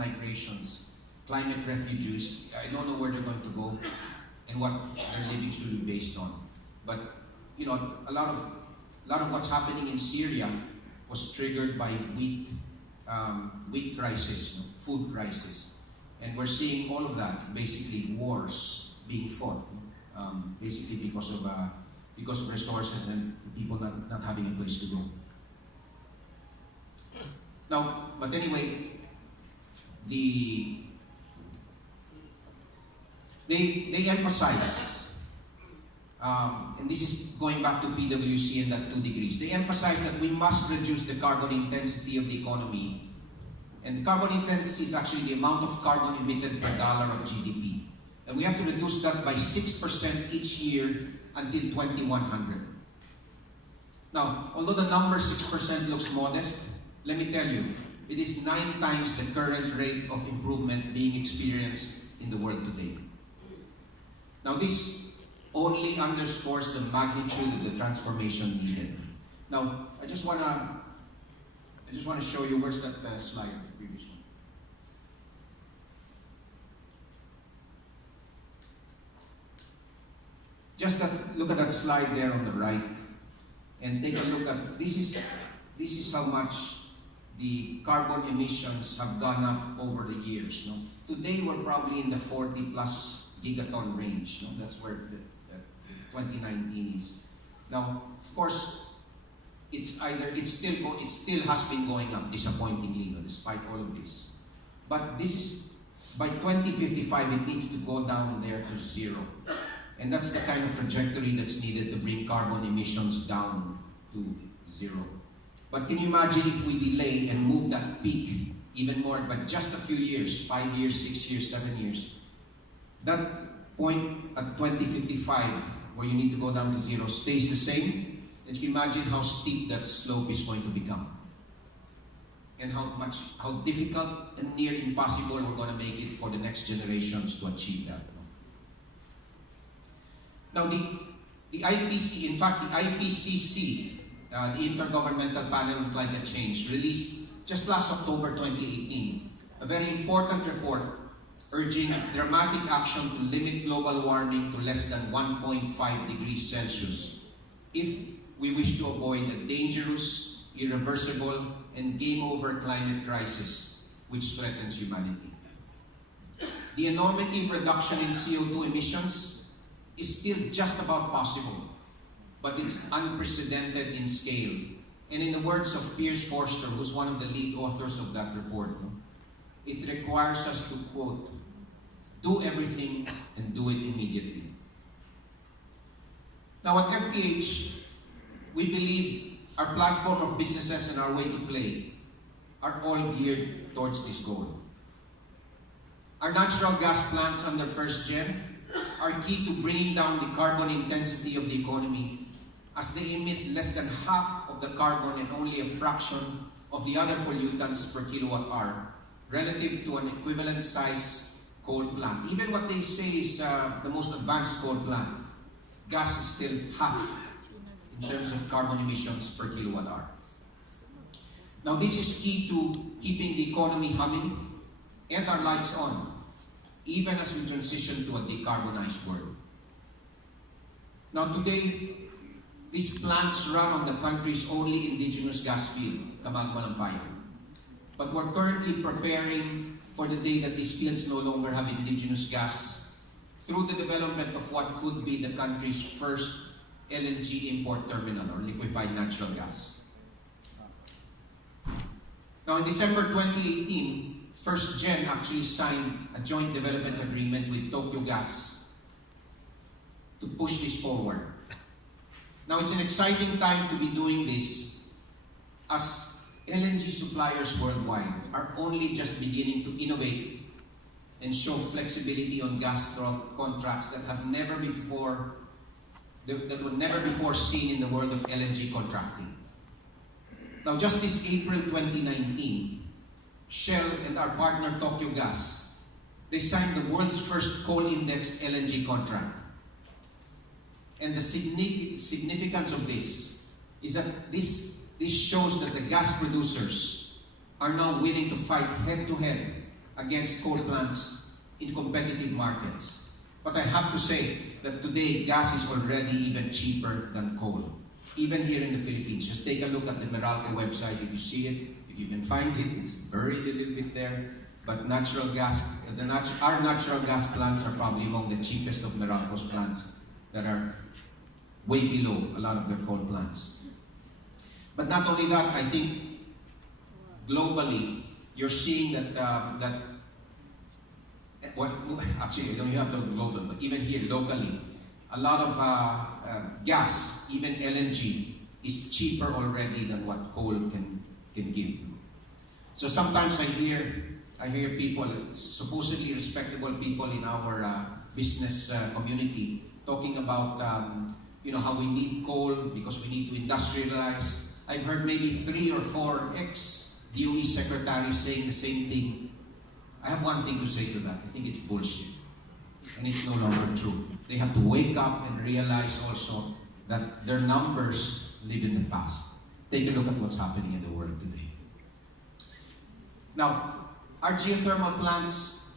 migrations, climate refugees. I don't know where they're going to go and what their living should be based on. But you know, a lot of what's happening in Syria was triggered by wheat crisis, food crisis, and we're seeing all of that, basically wars being fought, basically because of resources and people not having a place to go. Now, but anyway, they emphasize, and this is going back to PwC and that 2 degrees, they emphasize that we must reduce the carbon intensity of the economy. And the carbon intensity is actually the amount of carbon emitted per dollar of GDP. And we have to reduce that by 6% each year until 2100. Now, although the number 6% looks modest, let me tell you, it is 9 times the current rate of improvement being experienced in the world today. Now, this only underscores the magnitude of the transformation needed. Now, I just want to show you, where's that slide, the previous one? Just look at that slide there on the right, and take a look at, this is how much the carbon emissions have gone up over the years. No? Today we're probably in the 40 plus gigaton range. No? That's where the 2019 is. Now, of course, it still has been going up disappointingly, despite all of this. But this is, by 2055, it needs to go down there to 0. And that's the kind of trajectory that's needed to bring carbon emissions down to 0. But can you imagine if we delay and move that peak even more, but just a few years, 5 years, 6 years, 7 years, that point at 2055, where you need to go down to 0, stays the same? And you imagine how steep that slope is going to become. And how difficult and near impossible we're going to make it for the next generations to achieve that. Now the IPC, in fact the IPCC, the Intergovernmental Panel on Climate Change, released just last October 2018 a very important report urging dramatic action to limit global warming to less than 1.5 degrees Celsius if we wish to avoid a dangerous, irreversible, and game-over climate crisis which threatens humanity. The enormous reduction in CO2 emissions is still just about possible, but it's unprecedented in scale. And in the words of Piers Forster, who's one of the lead authors of that report, it requires us to, quote, do everything and do it immediately. Now at FPH, we believe our platform of businesses and our way to play are all geared towards this goal. Our natural gas plants under first gen are key to bringing down the carbon intensity of the economy, as they emit less than half of the carbon and only a fraction of the other pollutants per kilowatt hour relative to an equivalent size coal plant. Even what they say is the most advanced coal plant, gas is still half in terms of carbon emissions per kilowatt hour. Now this is key to keeping the economy humming and our lights on, even as we transition to a decarbonized world. Now today, these plants run on the country's only indigenous gas field, Camagmalampayan. But we're currently preparing for the day that these fields no longer have indigenous gas through the development of what could be the country's first LNG import terminal, or liquefied natural gas. Now in December 2018, First Gen actually signed a joint development agreement with Tokyo Gas to push this forward. Now it's an exciting time to be doing this, as LNG suppliers worldwide are only just beginning to innovate and show flexibility on gas contracts that were never before seen in the world of LNG contracting. Now just this April 2019, Shell and our partner Tokyo Gas, they signed the world's first coal-indexed LNG contract. And the significance of this is that this shows that the gas producers are now willing to fight head-to-head against coal plants in competitive markets. But I have to say that today gas is already even cheaper than coal. Even here in the Philippines, just take a look at the Meralco website if you see it. If you can find it, it's buried a little bit there. But natural gas, our natural gas plants are probably among the cheapest of Meralco's plants that are way below a lot of their coal plants. But not only that, I think globally, you're seeing that actually, I don't have the global, but even here locally, a lot of gas, even LNG, is cheaper already than what coal can give. So sometimes I hear people, supposedly respectable people in our business community, talking about how we need coal because we need to industrialize. I've heard maybe 3 or 4 ex-DOE secretaries saying the same thing. I have one thing to say to that. I think it's bullshit. And it's no longer true. They have to wake up and realize also that their numbers live in the past. Take a look at what's happening in the world today. Now, our geothermal plants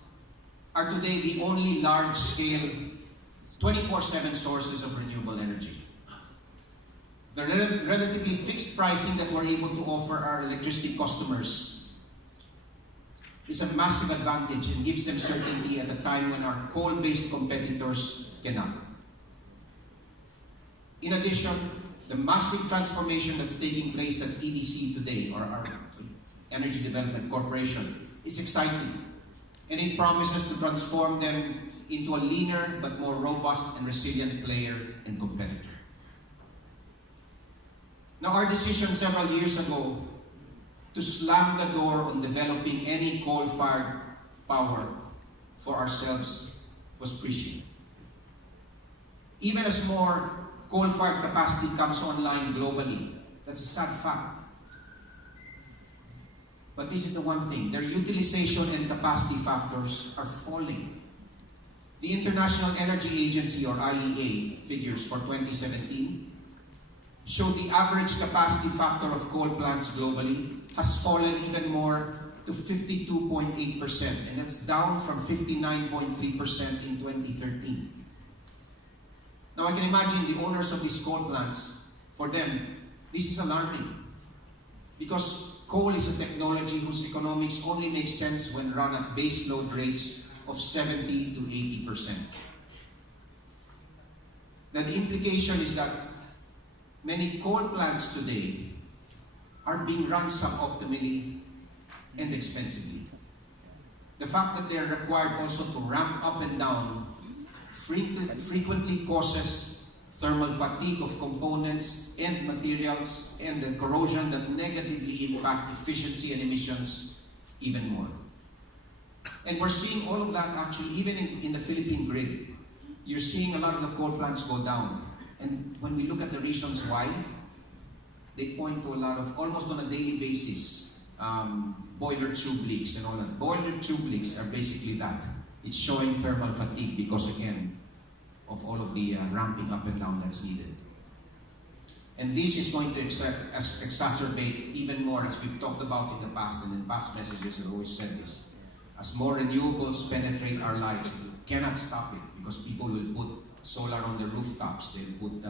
are today the only large-scale 24/7 sources of renewable energy. The relatively fixed pricing that we're able to offer our electricity customers is a massive advantage and gives them certainty at a time when our coal-based competitors cannot. In addition, the massive transformation that's taking place at EDC today, or our Energy Development Corporation, is exciting. And it promises to transform them into a leaner but more robust and resilient player and competitor. Now, our decision several years ago to slam the door on developing any coal-fired power for ourselves was prescient. Even as more coal-fired capacity comes online globally, that's a sad fact. But this is the one thing, their utilization and capacity factors are falling. The International Energy Agency, or IEA, figures for 2017 showed the average capacity factor of coal plants globally has fallen even more to 52.8%, and that's down from 59.3% in 2013. Now I can imagine the owners of these coal plants, for them, this is alarming. Because coal is a technology whose economics only make sense when run at base load rates of 70 to 80%. Now the implication is that many coal plants today are being run suboptimally and expensively. The fact that they are required also to ramp up and down frequently causes thermal fatigue of components and materials and the corrosion that negatively impact efficiency and emissions even more. And we're seeing all of that actually even in the Philippine grid. You're seeing a lot of the coal plants go down. And when we look at the reasons why, they point to a lot of, almost on a daily basis, boiler tube leaks and all that. Boiler tube leaks are basically that. It's showing thermal fatigue because, again, of all of the ramping up and down that's needed. And this is going to exacerbate even more, as we've talked about in the past, and in past messages I've always said this. As more renewables penetrate our lives, we cannot stop it because people will put solar on the rooftops, they'll put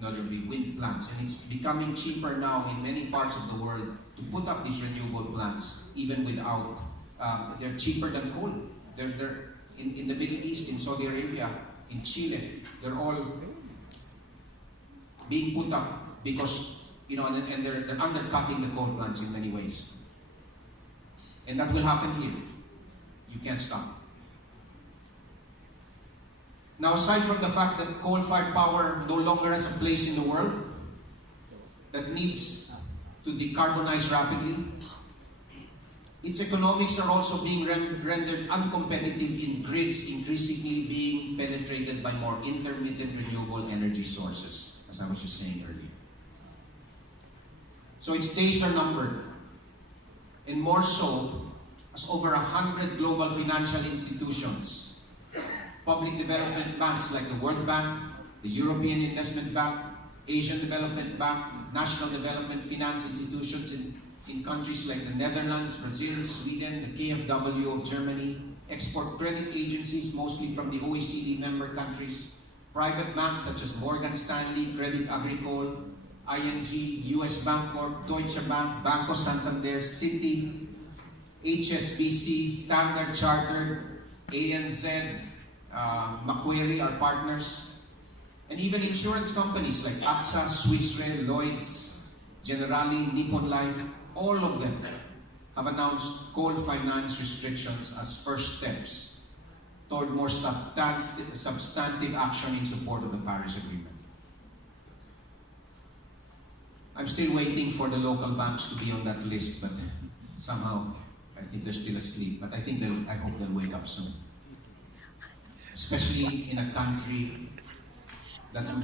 there'll be wind plants, and it's becoming cheaper now in many parts of the world to put up these renewable plants, even without, they're cheaper than coal. They're in the Middle East, in Saudi Arabia, in Chile, they're all being put up because, and they're undercutting the coal plants in many ways. And that will happen here. You can't stop. Now, aside from the fact that coal-fired power no longer has a place in the world that needs to decarbonize rapidly, its economics are also being rendered uncompetitive in grids increasingly being penetrated by more intermittent renewable energy sources, as I was just saying earlier. So its days are numbered, and more so as over 100 global financial institutions, public development banks like the World Bank, the European Investment Bank, Asian Development Bank, national development finance institutions, and in countries like the Netherlands, Brazil, Sweden, the KfW of Germany, export credit agencies mostly from the OECD member countries, private banks such as Morgan Stanley, Credit Agricole, ING, US Bancorp, Deutsche Bank, Banco Santander, Citi, HSBC, Standard Chartered, ANZ, Macquarie, our partners, and even insurance companies like AXA, Swiss Re, Lloyds, Generali, Nippon Life, all of them have announced coal finance restrictions as first steps toward more substantive action in support of the Paris Agreement. I'm still waiting for the local banks to be on that list, but somehow I think they're still asleep. But I hope they'll wake up soon. Especially in a country that's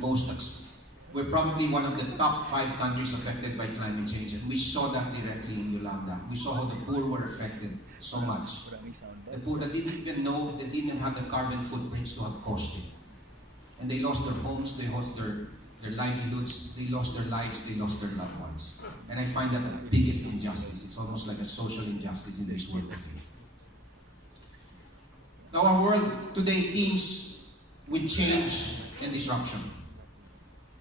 we're probably one of the top 5 countries affected by climate change, and we saw that directly in Yolanda. We saw how the poor were affected so much. The poor that didn't even know, they didn't have the carbon footprints to have caused it. And they lost their homes, they lost their livelihoods, they lost their lives, they lost their loved ones. And I find that the biggest injustice. It's almost like a social injustice in this world. Now our world today teems with change and disruption.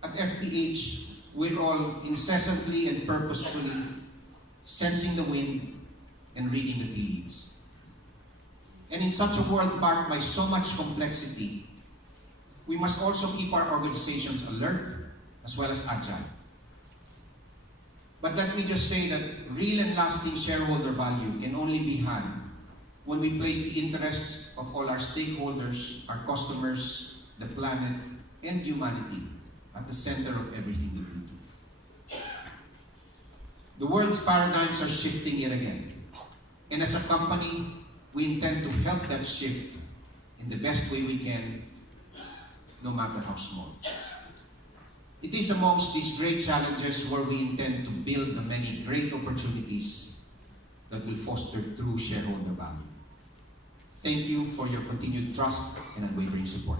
At FPH, we're all incessantly and purposefully sensing the wind and reading the tea leaves. And in such a world marked by so much complexity, we must also keep our organizations alert as well as agile. But let me just say that real and lasting shareholder value can only be had when we place the interests of all our stakeholders, our customers, the planet, and humanity at the center of everything that we do. The world's paradigms are shifting yet again. And as a company, we intend to help that shift in the best way we can, no matter how small. It is amongst these great challenges where we intend to build the many great opportunities that will foster true shareholder value. Thank you for your continued trust and unwavering support.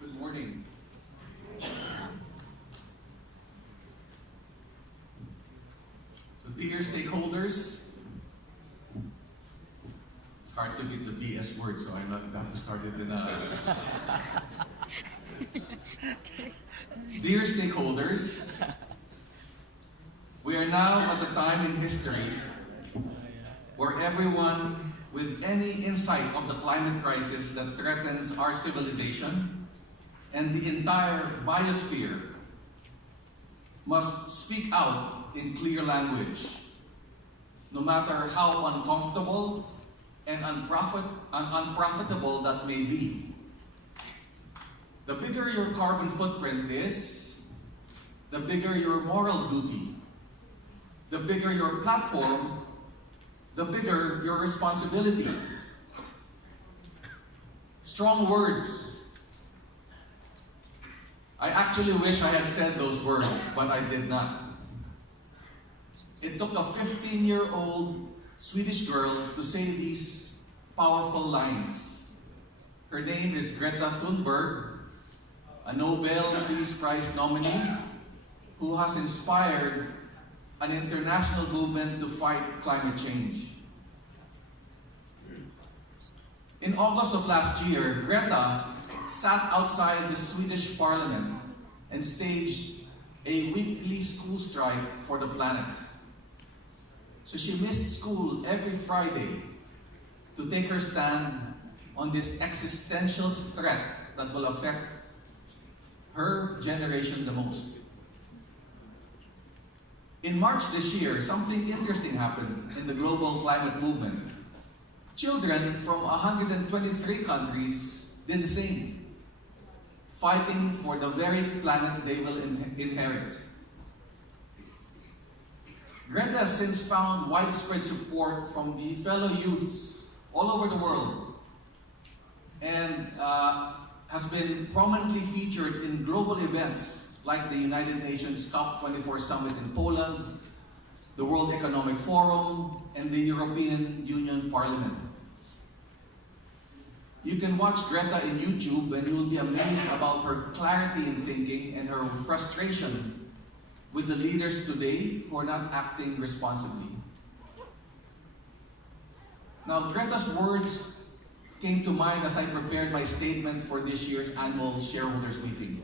Good morning. So dear stakeholders, it's hard to get the BS word, so I have to start it in a... Dear stakeholders, we are now at a time in history where everyone with any insight of the climate crisis that threatens our civilization and the entire biosphere must speak out in clear language, no matter how uncomfortable and unprofitable that may be. The bigger your carbon footprint is, the bigger your moral duty. The bigger your platform, the bigger your responsibility. Strong words. I actually wish I had said those words, but I did not. It took a 15-year-old Swedish girl to say these powerful lines. Her name is Greta Thunberg, a Nobel Peace Prize nominee who has inspired an international movement to fight climate change. In August of last year, Greta sat outside the Swedish parliament and staged a weekly school strike for the planet. So she missed school every Friday to take her stand on this existential threat that will affect her generation the most. In March this year, something interesting happened in the global climate movement. Children from 123 countries did the same, fighting for the very planet they will inherit. Greta has since found widespread support from the fellow youths all over the world and has been prominently featured in global events like the United Nations COP24 Summit in Poland, the World Economic Forum, and the European Union Parliament. You can watch Greta in YouTube and you'll be amazed about her clarity in thinking and her frustration with the leaders today who are not acting responsibly. Now, Greta's words came to mind as I prepared my statement for this year's annual shareholders meeting.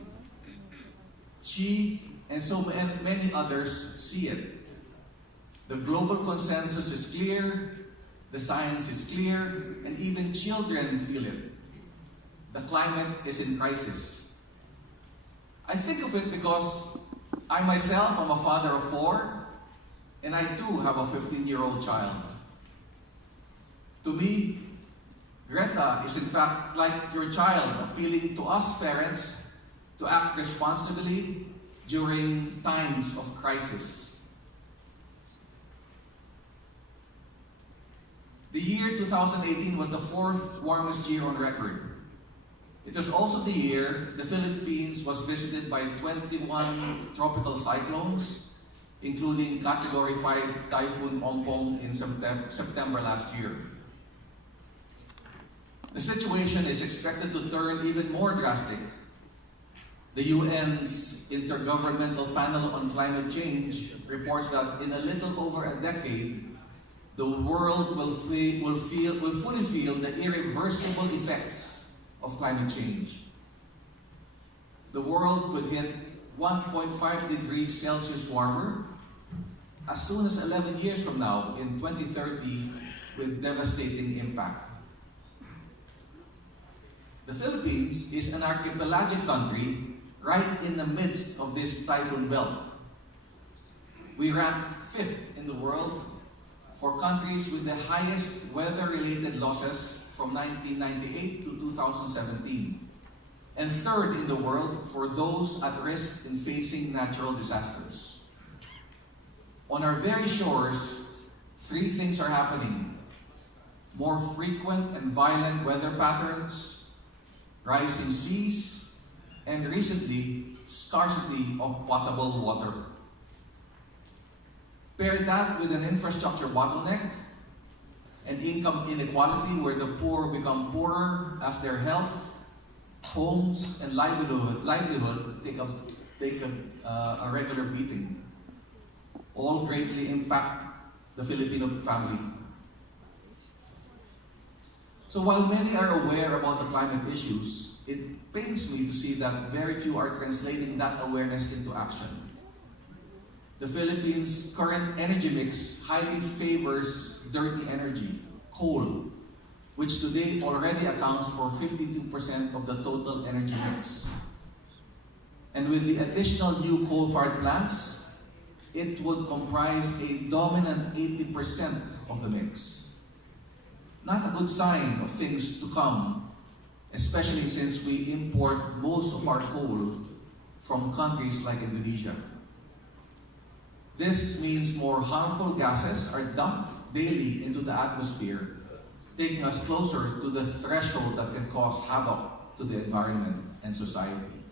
She and so many others see it. The global consensus is clear, the science is clear, and even children feel it. The climate is in crisis. I think of it because I myself am a father of 4, and I too have a 15-year-old child. To me, Greta is in fact like your child, appealing to us parents to act responsibly during times of crisis. The year 2018 was the 4th warmest year on record. It was also the year the Philippines was visited by 21 tropical cyclones, including Category 5 Typhoon Ompong in September last year. The situation is expected to turn even more drastic. The UN's Intergovernmental Panel on Climate Change reports that in a little over a decade, the world will fully feel the irreversible effects of climate change. The world could hit 1.5 degrees Celsius warmer as soon as 11 years from now in 2030 with devastating impact. The Philippines is an archipelagic country right in the midst of this typhoon belt. We rank 5th in the world for countries with the highest weather-related losses from 1998 to 2017, and 3rd in the world for those at risk in facing natural disasters. On our very shores, 3 things are happening: more frequent and violent weather patterns, rising seas, and recently, scarcity of potable water. Pair that with an infrastructure bottleneck and income inequality where the poor become poorer as their health, homes, and livelihood take a regular beating. All greatly impact the Filipino family. So while many are aware about the climate issues, it pains me to see that very few are translating that awareness into action. The Philippines' current energy mix highly favors dirty energy, coal, which today already accounts for 52% of the total energy mix. And with the additional new coal-fired plants, it would comprise a dominant 80% of the mix. Not a good sign of things to come, especially since we import most of our coal from countries like Indonesia. This means more harmful gases are dumped daily into the atmosphere, taking us closer to the threshold that can cause havoc to the environment and society.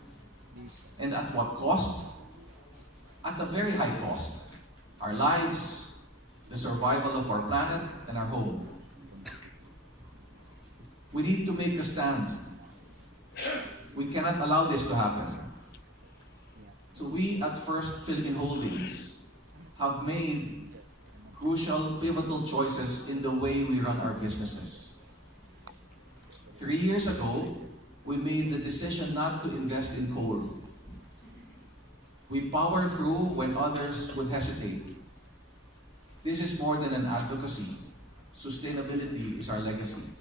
And at what cost? At a very high cost. Our lives, the survival of our planet, and our home. We need to make a stand. We cannot allow this to happen. So we at First Philippine Holdings have made crucial, pivotal choices in the way we run our businesses. 3 years ago, we made the decision not to invest in coal. We power through when others would hesitate. This is more than an advocacy. Sustainability is our legacy.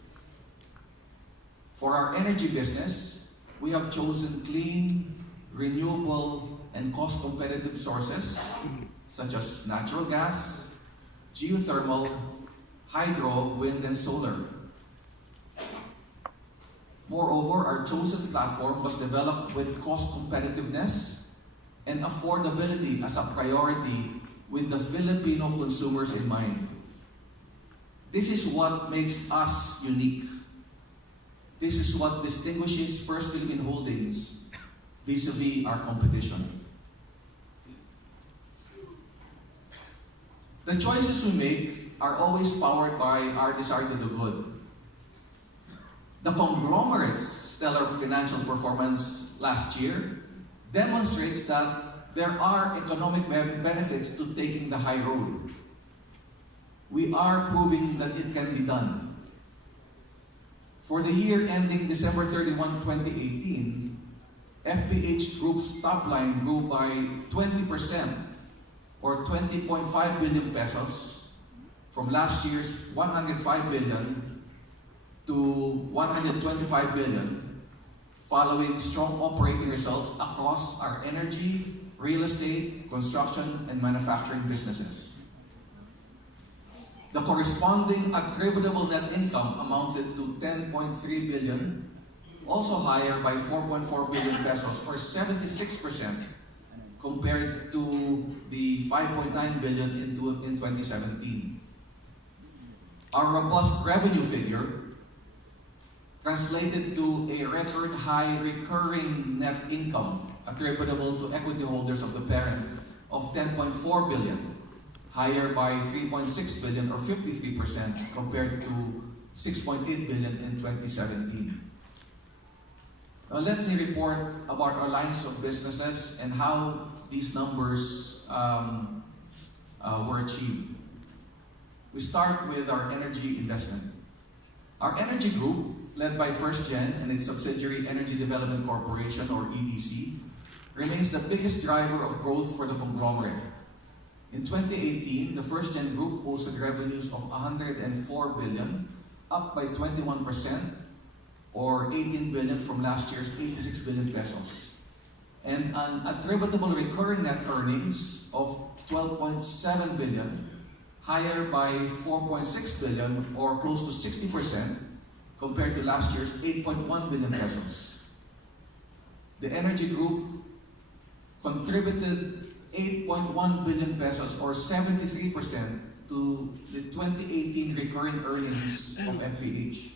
For our energy business, we have chosen clean, renewable, and cost-competitive sources such as natural gas, geothermal, hydro, wind, and solar. Moreover, our chosen platform was developed with cost competitiveness and affordability as a priority with the Filipino consumers in mind. This is what makes us unique. This is what distinguishes First Philippine Holdings vis-a-vis our competition. The choices we make are always powered by our desire to do good. The conglomerate's stellar financial performance last year demonstrates that there are economic benefits to taking the high road. We are proving that it can be done. For the year ending December 31, 2018, FPH Group's top line grew by 20% or 20.5 billion pesos from last year's 105 billion to 125 billion, following strong operating results across our energy, real estate, construction, and manufacturing businesses. The corresponding attributable net income amounted to 10.3 billion, also higher by 4.4 billion pesos or 76% compared to the 5.9 billion in 2017. Our robust revenue figure translated to a record high recurring net income attributable to equity holders of the parent of 10.4 billion, higher by 3.6 billion or 53% compared to 6.8 billion in 2017. Now let me report about our lines of businesses and how these numbers were achieved. We start with our energy investment. Our energy group, led by First Gen and its subsidiary Energy Development Corporation or EDC, remains the biggest driver of growth for the conglomerate. In 2018, the First Gen Group posted revenues of 104 billion, up by 21%, or 18 billion from last year's 86 billion pesos, and an attributable recurring net earnings of 12.7 billion, higher by 4.6 billion, or close to 60%, compared to last year's 8.1 billion pesos. The Energy Group contributed 8.1 billion pesos or 73% to the 2018 recurring earnings of FPH.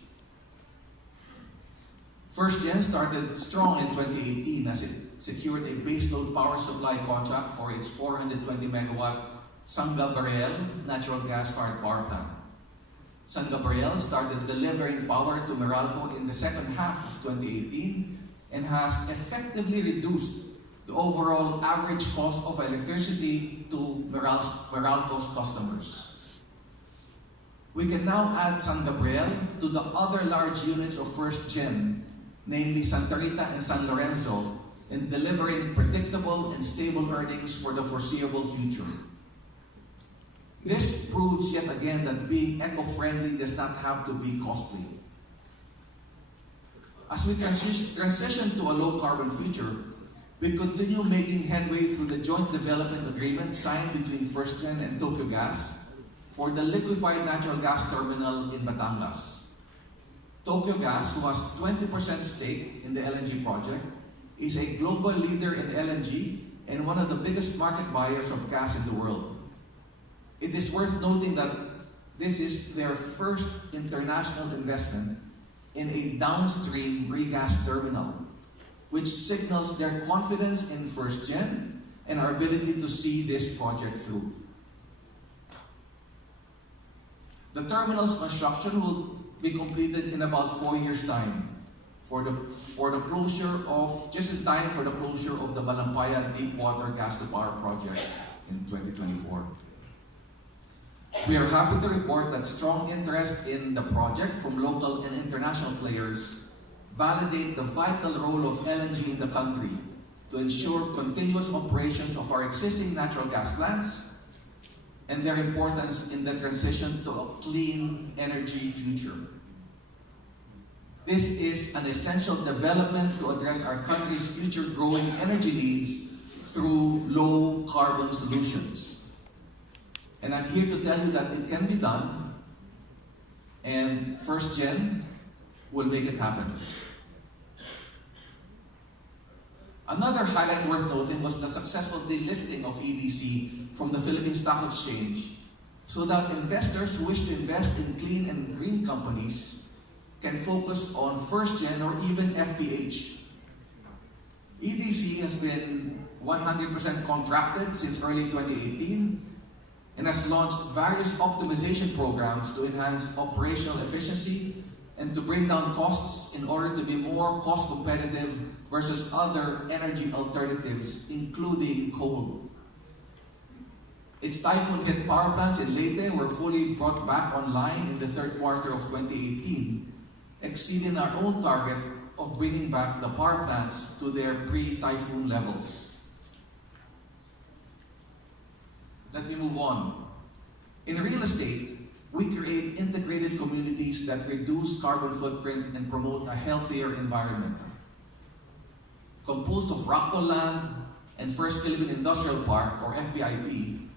First Gen started strong in 2018 as it secured a baseload power supply contract for its 420 megawatt San Gabriel natural gas-fired power plant. San Gabriel started delivering power to Meralco in the second half of 2018 and has effectively reduced the overall average cost of electricity to Meralco's customers. We can now add San Gabriel to the other large units of First Gen, namely Santa Rita and San Lorenzo, in delivering predictable and stable earnings for the foreseeable future. This proves yet again that being eco-friendly does not have to be costly. As we transition to a low-carbon future, we continue making headway through the joint development agreement signed between First Gen and Tokyo Gas for the liquefied natural gas terminal in Batangas. Tokyo Gas, who has 20% stake in the LNG project, is a global leader in LNG and one of the biggest market buyers of gas in the world. It is worth noting that this is their first international investment in a downstream regas terminal, which signals their confidence in First Gen and our ability to see this project through. The terminal's construction will be completed in about 4 years' time, just in time for the closure of the Balampaya Deepwater Gas to Power project in 2024. We are happy to report that strong interest in the project from local and international players validate the vital role of LNG in the country to ensure continuous operations of our existing natural gas plants and their importance in the transition to a clean energy future. This is an essential development to address our country's future growing energy needs through low carbon solutions. And I'm here to tell you that it can be done, and First Gen will make it happen. Another highlight worth noting was the successful delisting of EDC from the Philippine Stock Exchange, so that investors who wish to invest in clean and green companies can focus on First Gen or even FPH. EDC has been 100% contracted since early 2018, and has launched various optimization programs to enhance operational efficiency and to bring down costs in order to be more cost competitive versus other energy alternatives, including coal. Its typhoon-hit power plants in Leyte were fully brought back online in the third quarter of 2018, exceeding our own target of bringing back the power plants to their pre-typhoon levels. Let me move on. In real estate, we create integrated communities that reduce carbon footprint and promote a healthier environment. Composed of Rockall land and First Philippine Industrial Park, or FPIP,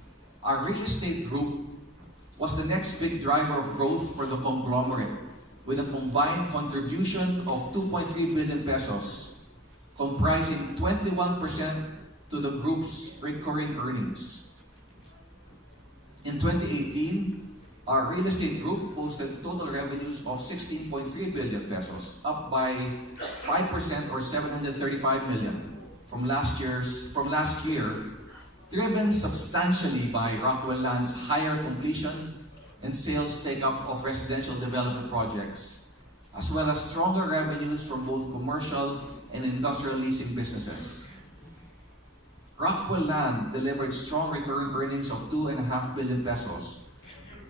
our real estate group was the next big driver of growth for the conglomerate, with a combined contribution of 2.3 billion pesos, comprising 21% to the group's recurring earnings. In 2018, our real estate group posted total revenues of 16.3 billion pesos, up by 5% or 735 million from last year, driven substantially by Rockwell Land's higher completion and sales take-up of residential development projects, as well as stronger revenues from both commercial and industrial leasing businesses. Rockwell Land delivered strong recurring earnings of 2.5 billion pesos,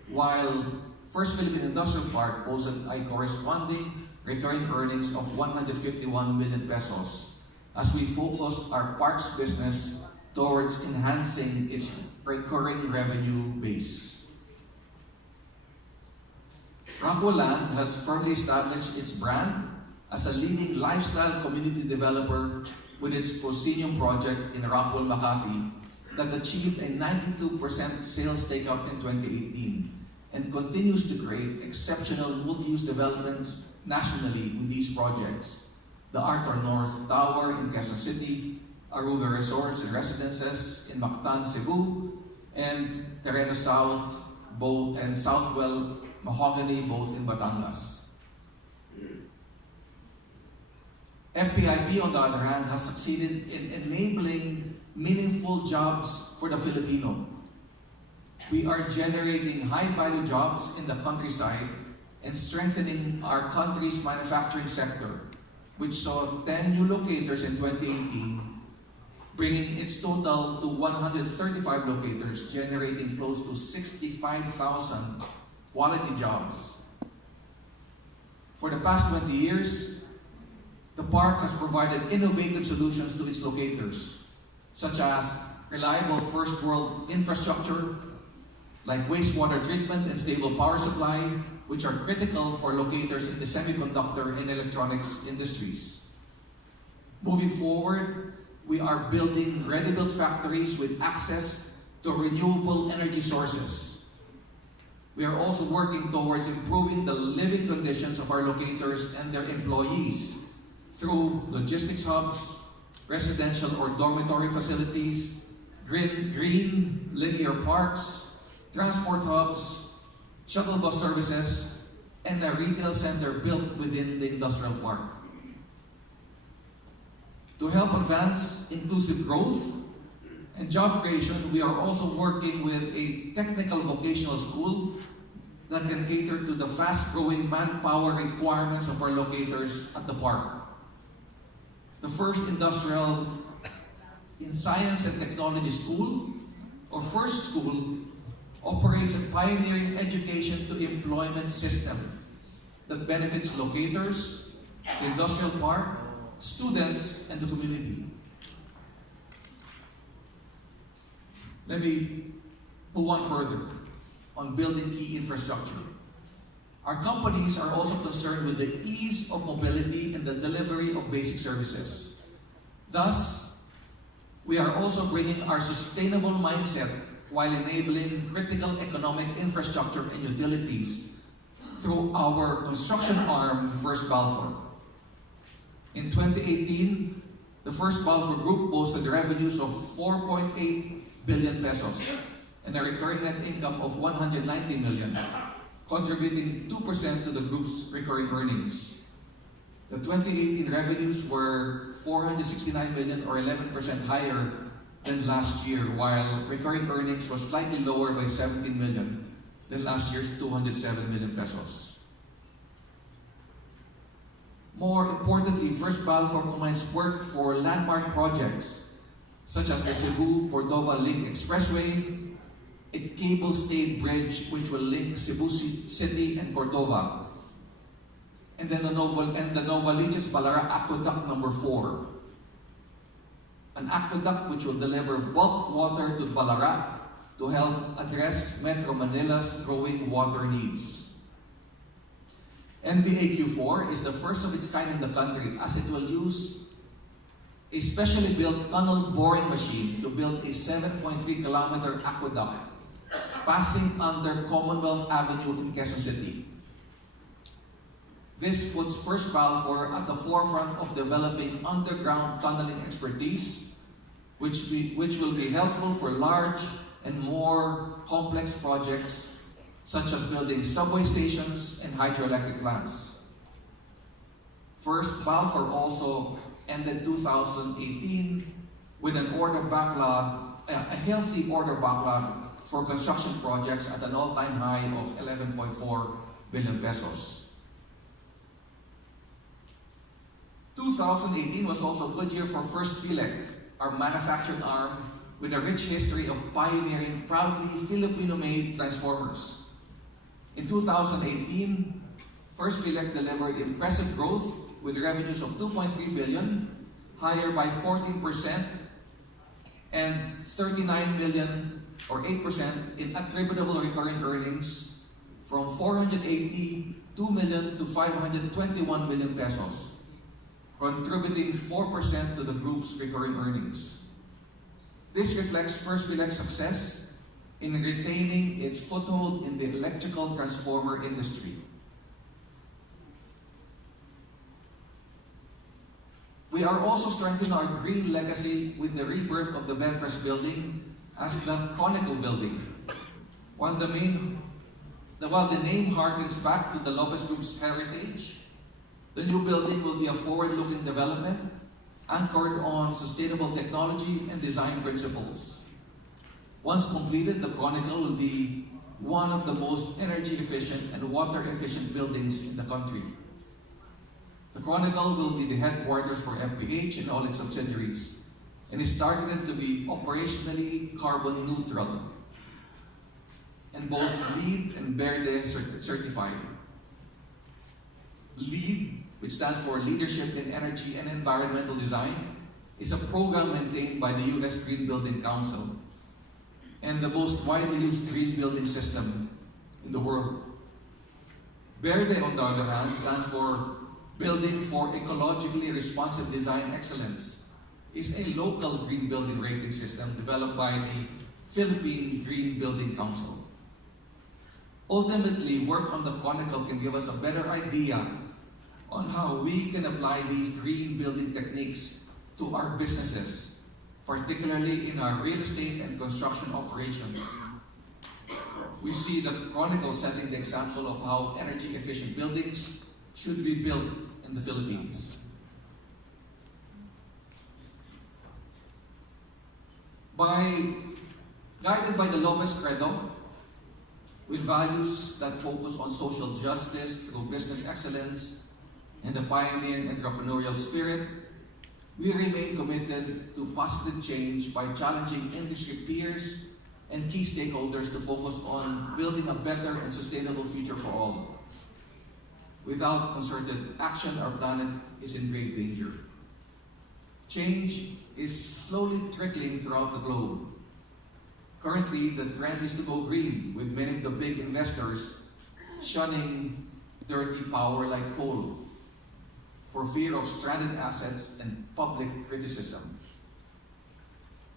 while First Philippine Industrial Park posted a corresponding recurring earnings of 151 million pesos as we focused our parks business towards enhancing its recurring revenue base. Rockwell Land has firmly established its brand as a leading lifestyle community developer with its Proscenium project in Rockwell, Makati that achieved a 92% sales take-up in 2018 and continues to create exceptional multi-use developments nationally with these projects. The Arthur North Tower in Quezon City, Aruga Resorts and Residences in Mactan, Cebu, and Terreno South and Southwell Mahogany, both in Batangas. FPIP, on the other hand, has succeeded in enabling meaningful jobs for the Filipino. We are generating high-value jobs in the countryside and strengthening our country's manufacturing sector, which saw 10 new locators in 2018, bringing its total to 135 locators, generating close to 65,000 quality jobs. For the past 20 years, the park has provided innovative solutions to its locators, such as reliable first-world infrastructure, like wastewater treatment and stable power supply, which are critical for locators in the semiconductor and electronics industries. Moving forward, we are building ready-built factories with access to renewable energy sources. We are also working towards improving the living conditions of our locators and their employees through logistics hubs, residential or dormitory facilities, green linear parks, transport hubs, shuttle bus services, and a retail center built within the industrial park. To help advance inclusive growth and job creation, we are also working with a technical vocational school that can cater to the fast-growing manpower requirements of our locators at the park. The first industrial in science and technology school, or FIRST School, operates a pioneering education to employment system that benefits locators, the industrial park, students, and the community. Let me move on further on building key infrastructure. Our companies are also concerned with the ease of mobility and the delivery of basic services. Thus, we are also bringing our sustainable mindset while enabling critical economic infrastructure and utilities through our construction arm, First Balfour. In 2018, the First Balfour Group posted revenues of 4.8 billion pesos and a recurring net income of 190 million, contributing 2% to the group's recurring earnings. The 2018 revenues were 469 million or 11% higher than last year, while recurring earnings was slightly lower by 17 million than last year's 207 million pesos. More importantly, First Balfour commenced work for landmark projects such as the Cebu-Cordova Link Expressway, a cable-stayed bridge which will link Cebu City and Cordova, and then the Novaliches-Balara Aqueduct number 4, an aqueduct which will deliver bulk water to Balara to help address Metro Manila's growing water needs. NBAQ4 is the first of its kind in the country, as it will use a specially built tunnel boring machine to build a 7.3-kilometer aqueduct passing under Commonwealth Avenue in Quezon City. This puts First Balfour at the forefront of developing underground tunneling expertise, which will be helpful for large and more complex projects such as building subway stations and hydroelectric plants. First Balfour also ended 2018 with an order backlog, a healthy order backlog for construction projects at an all-time high of 11.4 billion pesos. 2018 was also a good year for First Philec, our manufacturing arm with a rich history of pioneering proudly Filipino-made transformers. In 2018, First Philec delivered impressive growth with revenues of 2.3 billion, higher by 14%, and 39 million or 8% in attributable recurring earnings from 482 million to 521 million pesos, contributing 4% to the group's recurring earnings. This reflects First Philec's success in retaining its foothold in the electrical transformer industry. We are also strengthening our green legacy with the rebirth of the Belpress building as the Chronicle building. While the name harkens back to the Lopez Group's heritage, the new building will be a forward-looking development anchored on sustainable technology and design principles. Once completed, the Chronicle will be one of the most energy-efficient and water-efficient buildings in the country. The Chronicle will be the headquarters for FPH and all its subsidiaries, and is targeted to be operationally carbon neutral and both LEED and Verde certified. LEED, which stands for Leadership in Energy and Environmental Design, is a program maintained by the U.S. Green Building Council and the most widely used green building system in the world. Verde, on the other hand, stands for Building for Ecologically Responsive Design Excellence, is a local green building rating system developed by the Philippine Green Building Council. Ultimately, work on the Chronicle can give us a better idea on how we can apply these green building techniques to our businesses, particularly in our real estate and construction operations. We see the Chronicle setting the example of how energy-efficient buildings should be built in the Philippines. Guided by the Lopez Credo, with values that focus on social justice through business excellence and a pioneering entrepreneurial spirit, we remain committed to positive change by challenging industry peers and key stakeholders to focus on building a better and sustainable future for all. Without concerted action, our planet is in grave danger. Change is slowly trickling throughout the globe. Currently, the trend is to go green, with many of the big investors shunning dirty power like coal for fear of stranded assets and public criticism.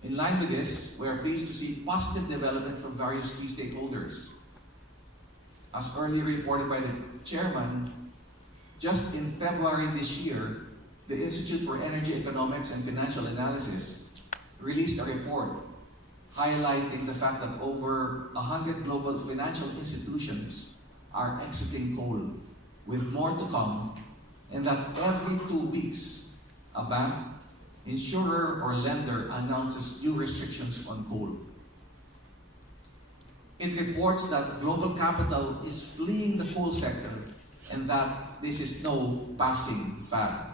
In line with this, we are pleased to see positive development from various key stakeholders. As earlier reported by the chairman, just in February this year, the Institute for Energy Economics and Financial Analysis released a report highlighting the fact that over 100 global financial institutions are exiting coal, with more to come, and that every 2 weeks, a bank, insurer or lender announces new restrictions on coal. It reports that global capital is fleeing the coal sector and that this is no passing fad.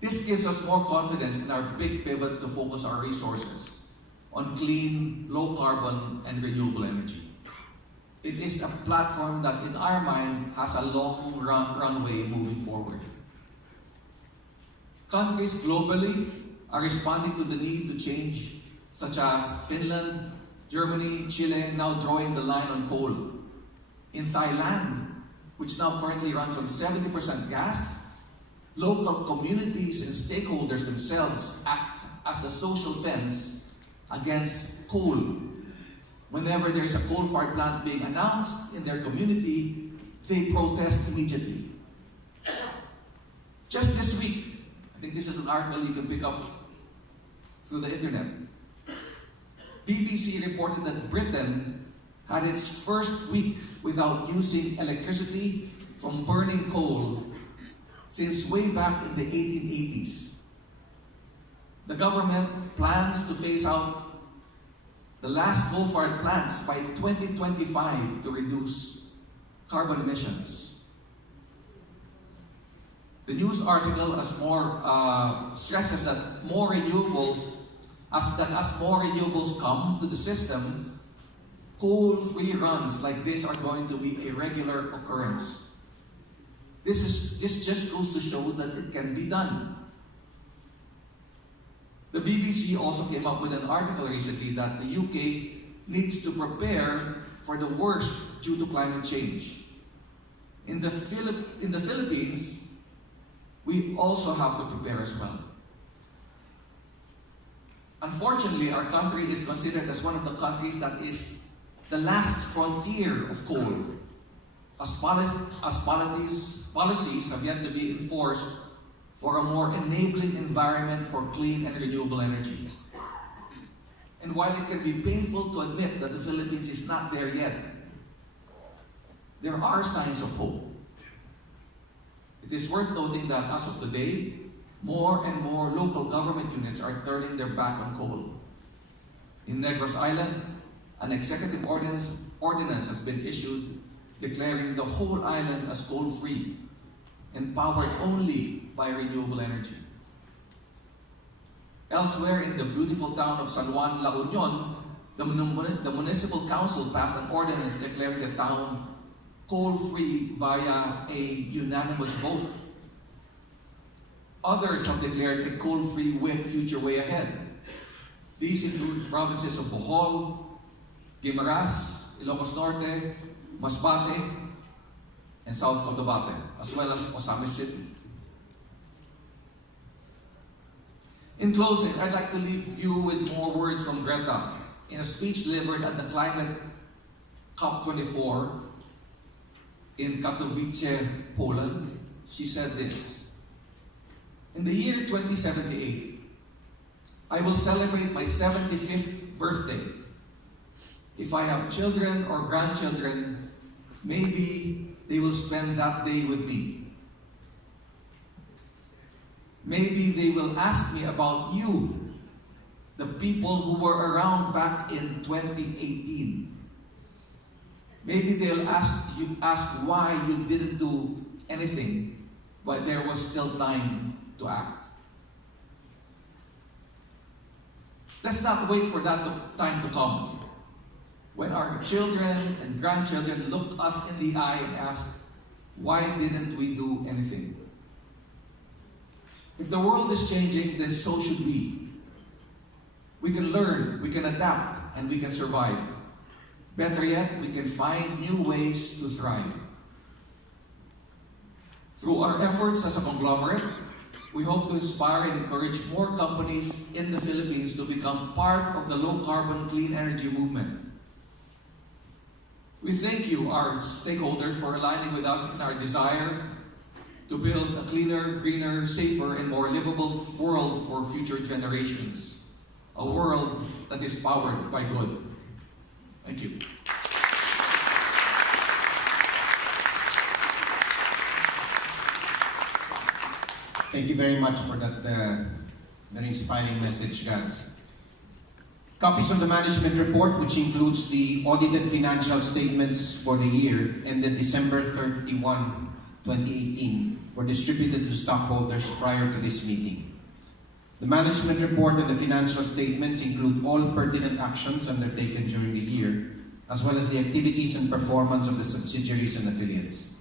This gives us more confidence in our big pivot to focus our resources on clean, low carbon, and renewable energy. It is a platform that in our mind has a long runway moving forward. Countries globally are responding to the need to change, such as Finland, Germany, Chile now drawing the line on coal. In Thailand, which now currently runs on 70% gas, local communities and stakeholders themselves act as the social fence against coal. Whenever there is a coal-fired plant being announced in their community, they protest immediately. Just this week, I think this is an article you can pick up through the internet. BBC reported that Britain had its first week without using electricity from burning coal since way back in the 1880s. The government plans to phase out the last coal-fired plants by 2025 to reduce carbon emissions. The news article stresses that as more renewables come to the system, coal-free runs like this are going to be a regular occurrence. This just goes to show that it can be done. The BBC also came up with an article recently that the UK needs to prepare for the worst due to climate change. In the Philippines, we also have to prepare as well. Unfortunately, our country is considered as one of the countries that is the last frontier of coal, as policies have yet to be enforced for a more enabling environment for clean and renewable energy. And while it can be painful to admit that the Philippines is not there yet, there are signs of hope. It is worth noting that as of today, more and more local government units are turning their back on coal. In Negros Island, an executive ordinance has been issued declaring the whole island as coal-free and powered only by renewable energy. Elsewhere in the beautiful town of San Juan, La Union, the municipal council passed an ordinance declaring the town coal-free via a unanimous vote. Others have declared a coal-free future way ahead. These include provinces of Bohol, Guimaras, Ilocos Norte, Masbate, and South Cotabato, as well as Osamis City. In closing, I'd like to leave you with more words from Greta. In a speech delivered at the Climate COP24 in Katowice, Poland, she said this: "In the year 2078, I will celebrate my 75th birthday. If I have children or grandchildren, maybe they will spend that day with me. Maybe they will ask me about you, the people who were around back in 2018. Maybe they'll ask why you didn't do anything, but there was still time to act." Let's not wait for that time to come, when our children and grandchildren look us in the eye and ask, why didn't we do anything? If the world is changing, then so should we. We can learn, we can adapt, and we can survive. Better yet, we can find new ways to thrive. Through our efforts as a conglomerate, we hope to inspire and encourage more companies in the Philippines to become part of the low-carbon clean energy movement. We thank you, our stakeholders, for aligning with us in our desire to build a cleaner, greener, safer, and more livable world for future generations. A world that is powered by good. Thank you. Thank you very much for that very inspiring message, guys. Copies of the management report, which includes the audited financial statements for the year ended December 31, 2018, were distributed to stockholders prior to this meeting. The management report and the financial statements include all pertinent actions undertaken during the year, as well as the activities and performance of the subsidiaries and affiliates.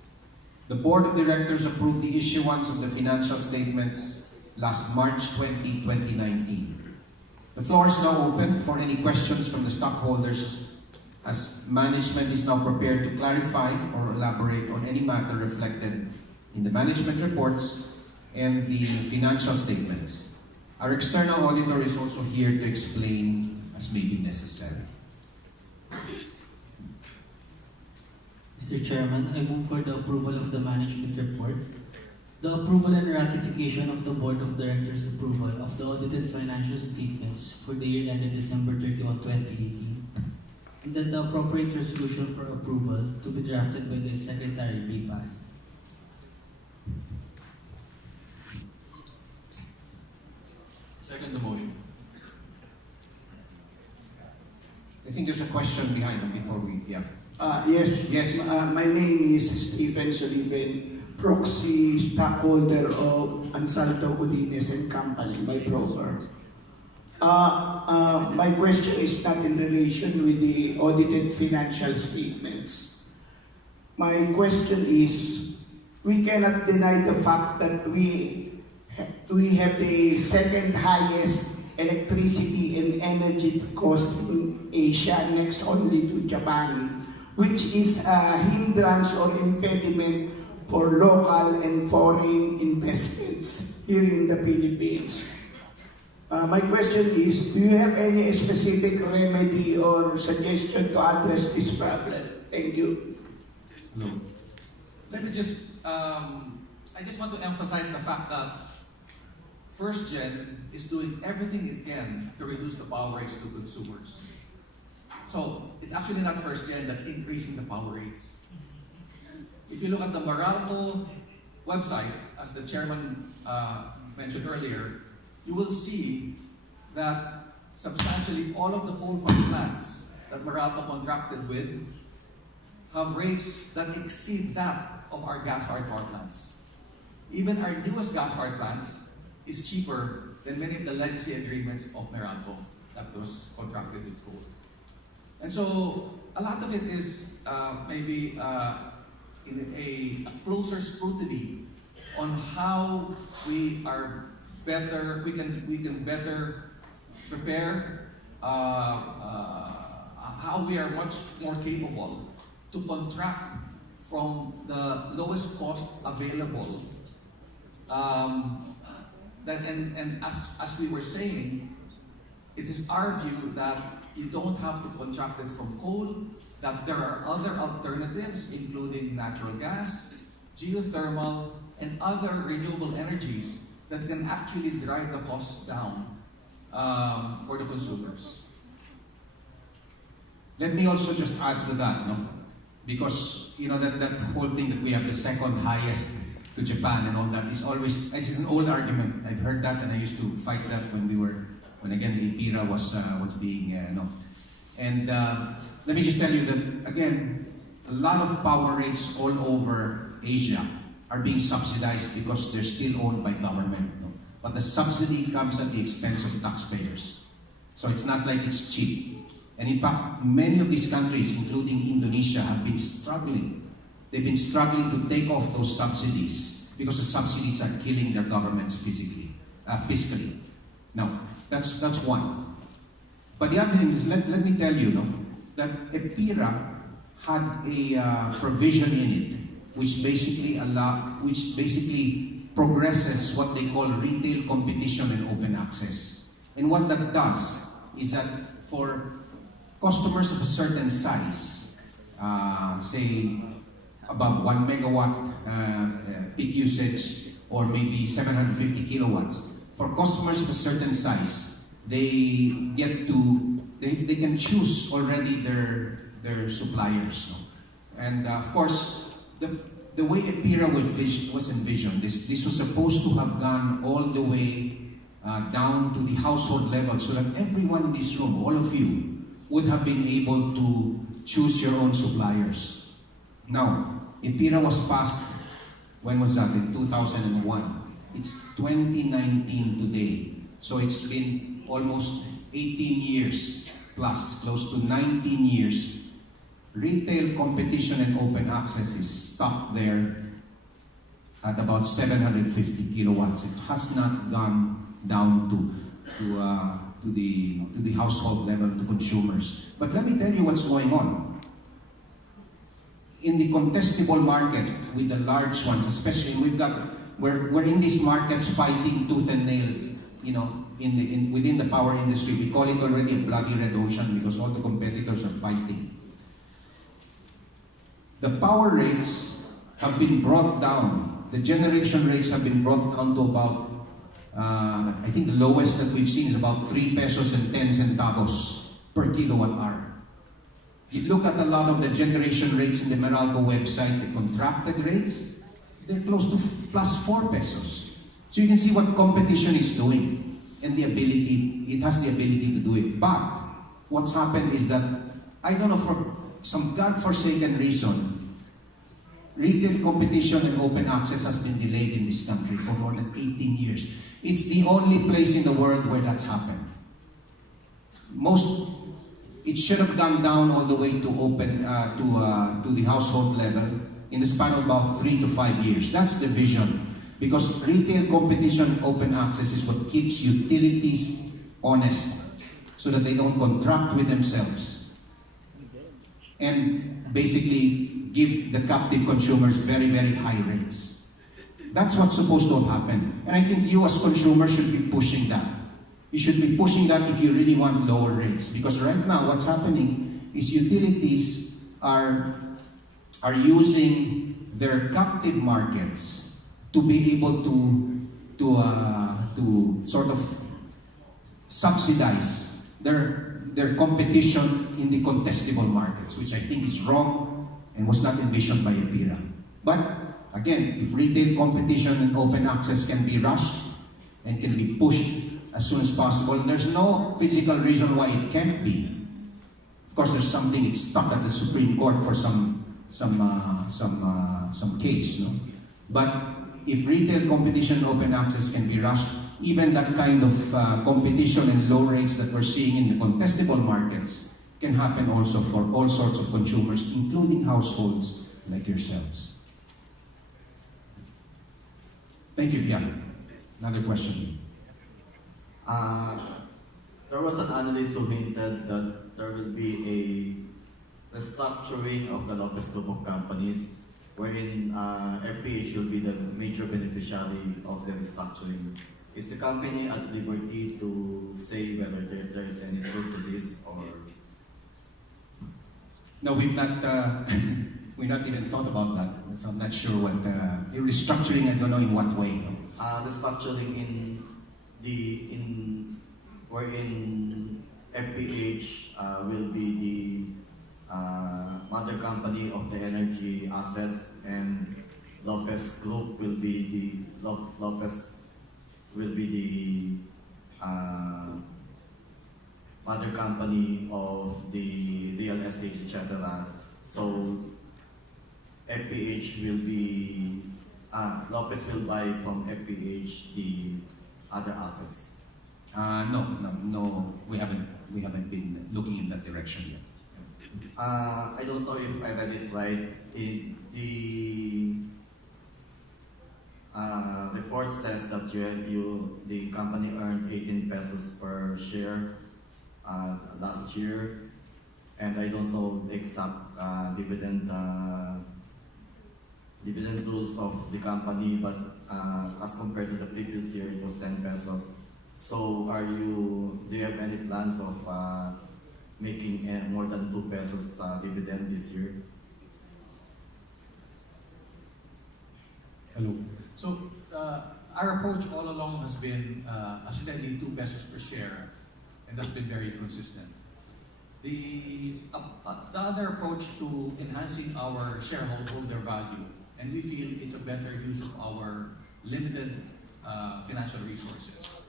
The Board of Directors approved the issuance of the financial statements last March 20, 2019. The floor is now open for any questions from the stockholders, as management is now prepared to clarify or elaborate on any matter reflected in the management reports and the financial statements. Our external auditor is also here to explain as may be necessary. Mr. Chairman, I move for the approval of the management report, the approval and ratification of the Board of Directors' approval of the audited financial statements for the year ended December 31, 2018, and that the appropriate resolution for approval to be drafted by the Secretary be passed. Second the motion. I think there's a question behind them before we, yeah. Yes. Yes. My name is Stephen Sullivan, proxy stockholder of Ansaldo Udines and Company, my broker. My question is not in relation with the audited financial statements. My question is, we cannot deny the fact that we have the second highest electricity and energy cost in Asia, next only to Japan, which is a hindrance or impediment for local and foreign investments here in the Philippines. My question is, do you have any specific remedy or suggestion to address this problem? Thank you. No. Let me just, I just want to emphasize the fact that First Gen is doing everything it can to reduce the power rates to consumers. So it's actually not First Gen that's increasing the power rates. If you look at the Meralco website, as the chairman mentioned earlier, you will see that substantially all of the coal-fired plants that Meralco contracted with have rates that exceed that of our gas-fired power plants. Even our newest gas-fired plants is cheaper than many of the legacy agreements of Meralco that was contracted with coal. And so a lot of it is maybe in a closer scrutiny on how we are better, we can better prepare, how we are much more capable to contract from the lowest cost available. And as we were saying, it is our view that you don't have to contract it from coal, that there are other alternatives, including natural gas, geothermal, and other renewable energies that can actually drive the costs down for the consumers. Let me also just add to that, no? Because that whole thing that we have the second highest to Japan and all that is always, it's an old argument. I've heard that, and I used to fight that when again the IPIRA was being And let me just tell you that again, a lot of power rates all over Asia are being subsidized because they're still owned by government. No? But the subsidy comes at the expense of taxpayers. So it's not like it's cheap. And in fact, many of these countries, including Indonesia, have been struggling. They've been struggling to take off those subsidies because the subsidies are killing their governments fiscally. Now, that's one. But the other thing is, let me tell you, that EPIRA had a provision in it which basically progresses what they call retail competition and open access. And what that does is that for customers of a certain size, say above 1 megawatt peak usage or maybe 750 kilowatts, for customers of a certain size, they can choose already their suppliers. No? And of course, the the way EPIRA was envisioned, this was supposed to have gone all the way down to the household level so that everyone in this room, all of you, would have been able to choose your own suppliers. Now, EPIRA was passed, when was that? In 2001. It's 2019 today. So it's been almost 18 years plus, close to 19 years. Retail competition and open access is stuck there at about 750 kilowatts. It has not gone down to the household level, to consumers. But let me tell you what's going on. In the contestable market, with the large ones, especially, we're in these markets fighting tooth and nail, you know, within the power industry. We call it already a bloody red ocean because all the competitors are fighting. The power rates have been brought down. The generation rates have been brought down to about, I think the lowest that we've seen is about 3 pesos and 10 centavos per kilowatt hour. You look at a lot of the generation rates in the Meralco website, the contracted rates, they're close to plus 4 pesos. So you can see what competition is doing and it has the ability to do it. But what's happened is that, I don't know, for some God-forsaken reason, retail competition and open access has been delayed in this country for more than 18 years. It's the only place in the world where that's happened. It should have gone down all the way to open to the household level in the span of about 3 to 5 years. That's the vision. Because retail competition and open access is what keeps utilities honest so that they don't contract with themselves and basically give the captive consumers very, very high rates. That's what's supposed to have happened. And I think you as consumers should be pushing that. You should be pushing that if you really want lower rates. Because right now, what's happening is utilities are using their captive markets to be able to sort of subsidize their competition in the contestable markets, which I think is wrong and was not envisioned by EPIRA. But again, if retail competition and open access can be rushed and can be pushed as soon as possible, there's no physical reason why it can't be. Of course, there's something, it's stuck at the Supreme Court for some case, no? But if retail competition and open access can be rushed, even that kind of competition and low rates that we're seeing in the contestable markets can happen also for all sorts of consumers, including households like yourselves. Thank you. Yeah. Another question. There was an analyst who hinted that there will be a restructuring of the Lopez Tubok companies, wherein FPH will be the major beneficiary of the restructuring. Is the company at liberty to say whether there is any truth to this, or? No, we've not even thought about that. So I'm not sure what the restructuring. I don't know in what way. The structuring wherein FPH will be the mother company of the energy assets, and Lopez Group will be the mother company of the real estate, etc. So FPH will be Lopez will buy from FPH the other assets. No. We haven't been looking in that direction yet. I don't know if I read it right. The report says that the company earned 18 pesos per share last year, and I don't know the exact dividend rules of the company, but as compared to the previous year, it was 10 pesos. So do you have any plans of making more than 2 pesos dividend this year? Hello. So our approach all along has been a steady 2 pesos per share, and that's been very consistent. The other approach to enhancing our shareholder value and we feel it's a better use of our limited financial resources,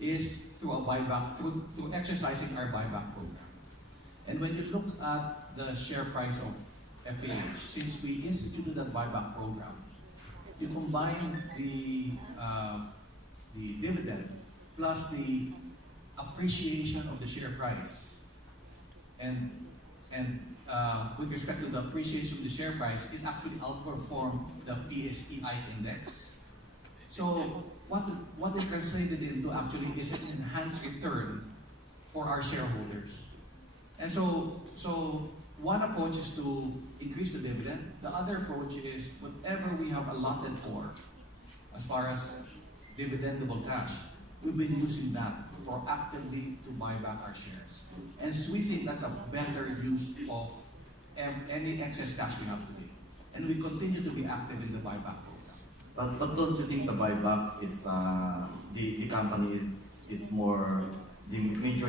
is through a buyback, through exercising our buyback program. And when you look at the share price of FPH, since we instituted that buyback program, you combine the dividend plus the appreciation of the share price, and with respect to the appreciation of the share price, it actually outperformed the PSEI index. So what it translated into actually is an enhanced return for our shareholders. And so one approach is to increase the dividend. The other approach is whatever we have allotted for, as far as dividendable cash, we've been using that proactively to buy back our shares. And so we think that's a better use of any excess cash we have today. And we continue to be active in the buyback program. But don't you think the buyback is the company is more the major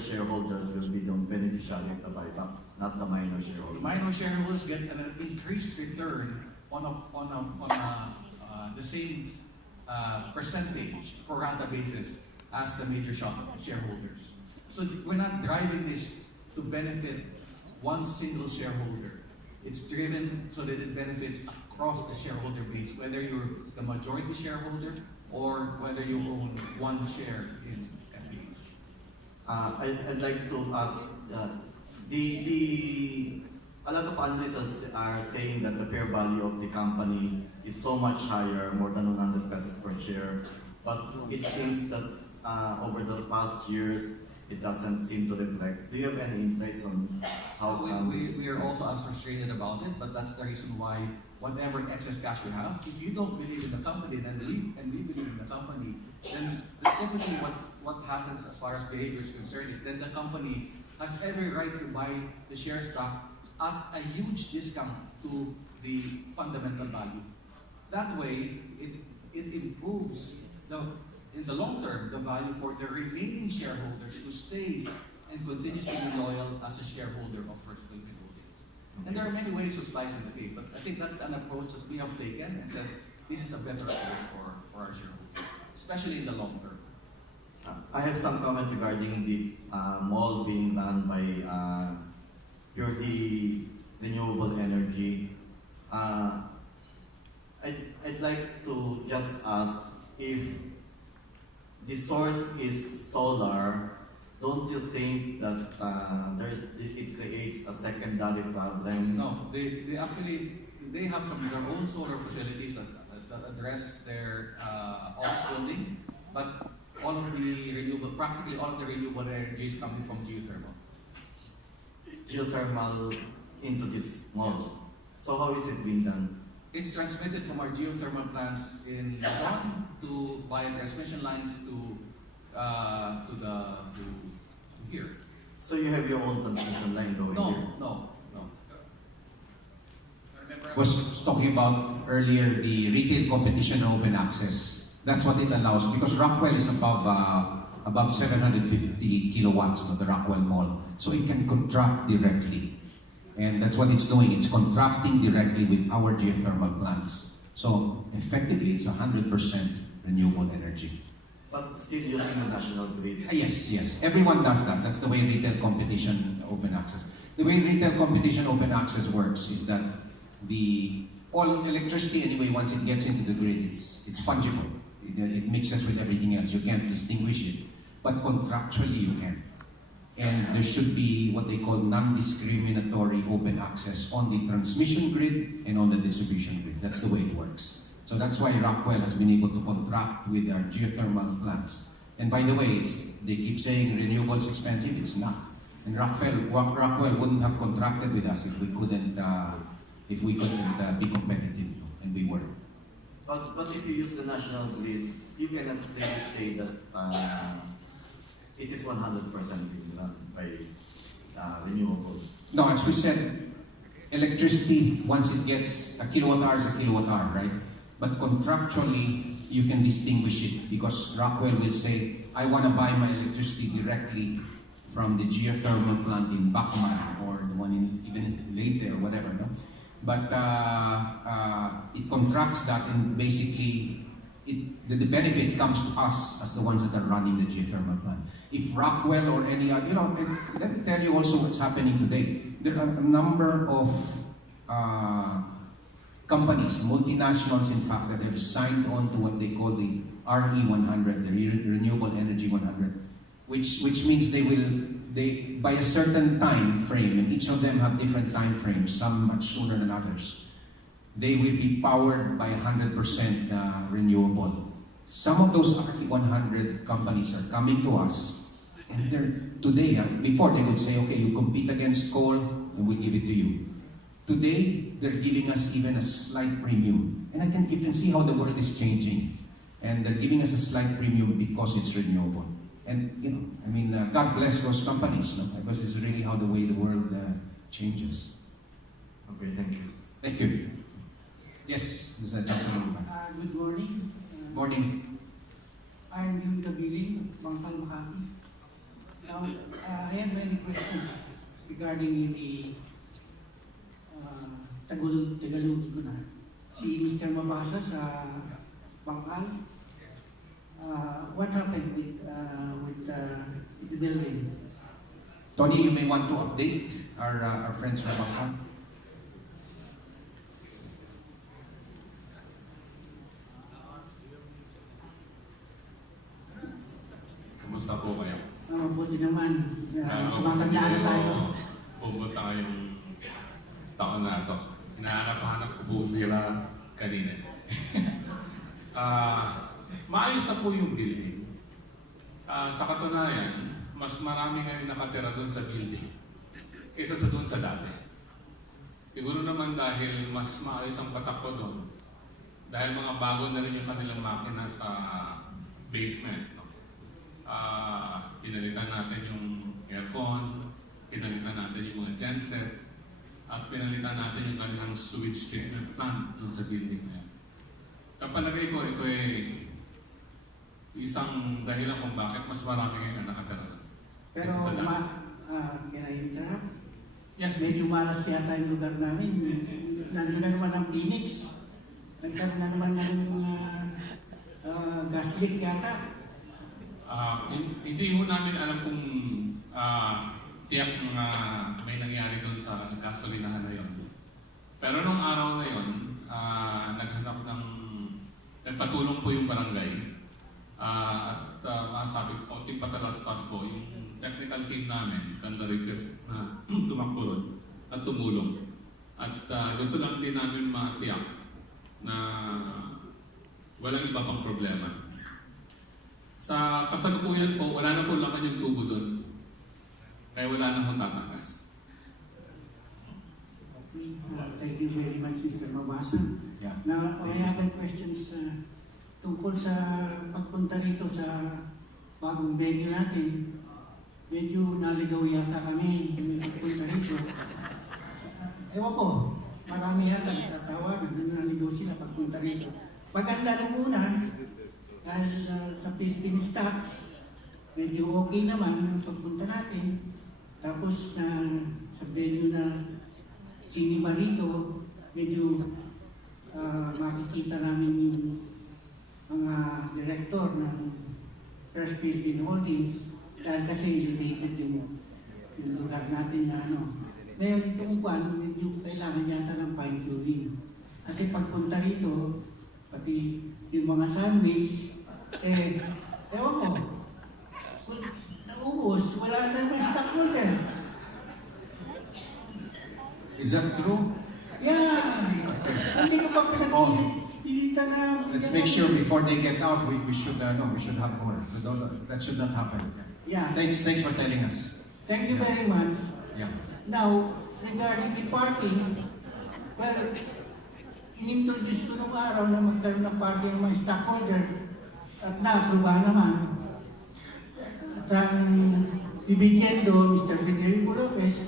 shareholders will be the beneficiary of the buyback, not the minor shareholders? The minor shareholders get an increased return on the same percentage pro rata basis as the major shareholders. So we're not driving this to benefit one single shareholder. It's driven so that it benefits across the shareholder base, whether you're the majority shareholder or whether you own one share in FPH. I'd like to ask, a lot of analysts are saying that the fair value of the company is so much higher, more than 100 pesos per share, but it seems that over the past years, it doesn't seem to reflect. Do you have any insights on how we are also as frustrated about it, but that's the reason why whatever excess cash we have, if you don't believe in the company, then we believe in the company, then typically what happens as far as behavior is concerned is then the company has every right to buy the shares back at a huge discount to the fundamental value. That way, it improves in the long term the value for the remaining shareholders who stays and continues to be loyal as a shareholder of First Philippine Holdings. And there are many ways of slicing the cake, but I think that's an approach that we have taken and said this is a better approach for our shareholders, especially in the long term. I have some comment regarding the mall being run by purely renewable energy. I'd like to just ask if the source is solar. Don't you think that it creates a secondary problem? No, they have their own solar facilities that address their office building, but practically all of the renewable energy is coming from geothermal. Geothermal into this mall. So how is it being done? It's transmitted from our geothermal plants in Luzon via transmission lines to here. So you have your own transmission line going here? No. Was talking about earlier the retail competition and open access. That's what it allows because Rockwell is above 750 kilowatts, the Rockwell Mall. So it can contract directly. And that's what it's doing. It's contracting directly with our geothermal plants. So effectively, it's 100% renewable energy. But still using the national grid? Yes. Everyone does that. That's the way retail competition open access. The way retail competition open access works is that all electricity anyway, once it gets into the grid, it's fungible. It mixes with everything else. You can't distinguish it. But contractually, you can. And there should be what they call non-discriminatory open access on the transmission grid and on the distribution grid. That's the way it works. So that's why Rockwell has been able to contract with our geothermal plants. And by the way, they keep saying renewable is expensive. It's not. And Rockwell wouldn't have contracted with us if we couldn't be competitive, and we were. But if you use the national grid, you cannot really say that it is 100% being run by renewable. No, as we said, electricity, once it gets a kilowatt hour is a kilowatt hour, right? But contractually, you can distinguish it because Rockwell will say, I want to buy my electricity directly from the geothermal plant in Bacman or the one even in Leyte or whatever, no? but it contracts that, and basically the benefit comes to us as the ones that are running the geothermal plant. If Rockwell or any other, let me tell you also what's happening today. There are a number of companies, multinationals in fact, that have signed on to what they call the RE100, the Renewable Energy 100, which means they by a certain time frame, and each of them have different time frames, some much sooner than others, they will be powered by 100% renewable. Some of those RE100 companies are coming to us, and they're today, before they would say, okay, you compete against coal, and we'll give it to you. Today, they're giving us even a slight premium. And you can see how the world is changing. And they're giving us a slight premium because it's renewable. And, God bless those companies, no? Because it's really how the way the world changes. Okay, thank you. Thank you. Yes, this is a gentleman. Good morning. Morning. I'm June Gabiling, Bangkal, Makati. Now, I have many questions regarding the Tagalog ko na. Si Mr. Mabasa sa Bangkal. What happened with the building? Tony, you may want to update our friends from Bangkok. Kumusta po kayo? Mabuti naman. Tumatanda na tayo. Pumunta kayong taon na ito. Hinahanap-hanap ko po sila kanina. Maayos na po yung building. Sa katunayan, mas marami ngayon nakatira doon sa building kaysa sa doon sa dati. Siguro naman dahil mas maayos ang patakbo doon. Dahil mga bago na rin yung kanilang makina sa basement. Pinalitan natin yung aircon, pinalitan natin yung mga genset, at pinalitan natin yung kanilang switch treatment plant doon sa building na yan. Kapalagay ko, ito ay isang dahilan kung bakit mas marami ngayon na nakatira doon. Pero, can I interrupt? Yes, Medyo malas yata yung lugar namin. Nandun na naman ang Phoenix. Nagkaroon na naman ng gas leak yata. Hindi ho namin alam kung tiyak na may nangyari doon sa gasolinahan na yun. Pero nung araw na yun, nagpatulong po yung barangay. At masabi ko, tipatalastas po yung technical team namin, kanda request na tumakbo ron at tumulong. At gusto lang din namin matiyak na walang iba pang problema. Sa kasalukuyan po, wala na po laman yung tubo doon. Kaya wala na ho tatakas. Okay. Thank you very much, Mr. Mabasa. Yeah. Now, I have a questions tungkol sa pagpunta rito sa bagong venue natin. Medyo naligaw yata kami yung pagpunta rito. Ewan ko, marami yata nagtatawanan, naligaw sila pagpunta rito. Maganda nung una, dahil sa Philippine stocks, medyo okay naman ang pagpunta natin. Tapos sa venue na sinima rito, medyo makikita namin yung mga director ng First Philippine Holdings dahil kasi elevated yung lugar natin na Ngayon itong kwan, medyo kailangan yata ng fine-tuning. Kasi pagpunta rito, pati yung mga sandwich, ewan ko, kung naubos, wala na may stockholder. Is that true? Yeah! Hindi ko pa pinag-pilita na... Let's make sure before they get out, we should have more. That should not happen. Yeah. Thanks for telling us. Thank you very much. Yeah. Now, regarding the parking, well, in-introduce ko nung araw na magkaroon ng parking ng mga stockholder at na-aproba naman. At ang Dividiendo, Mr. Federico Lopez,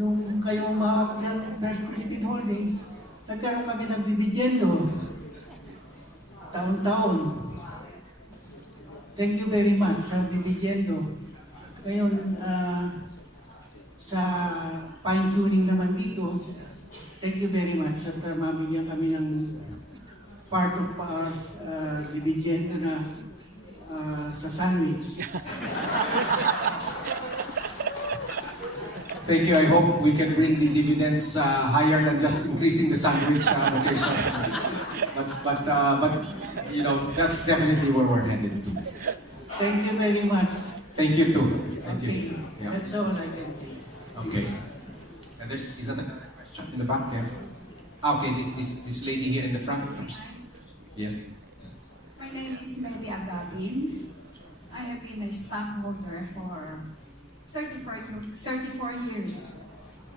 nung kayo umahap ng First Philippine Holdings, nagkaroon kami ng Dividiendo taon-taon. Thank you very much sa Dividiendo. Ngayon, sa fine-tuning naman dito, Thank you very much at mabigyan kami ng part of our dividend na sa sandwich. Thank you. I hope we can bring the dividends higher than just increasing the sandwich locations. But you know, that's definitely where we're headed to. Thank you very much. Thank you too. Thank Okay, you. Yeah. that's all I can say. Okay. And is that a question in the back there? Okay, this lady here in the front first. Yes. My name is Mary Agabin. I have been a stockholder for 34 years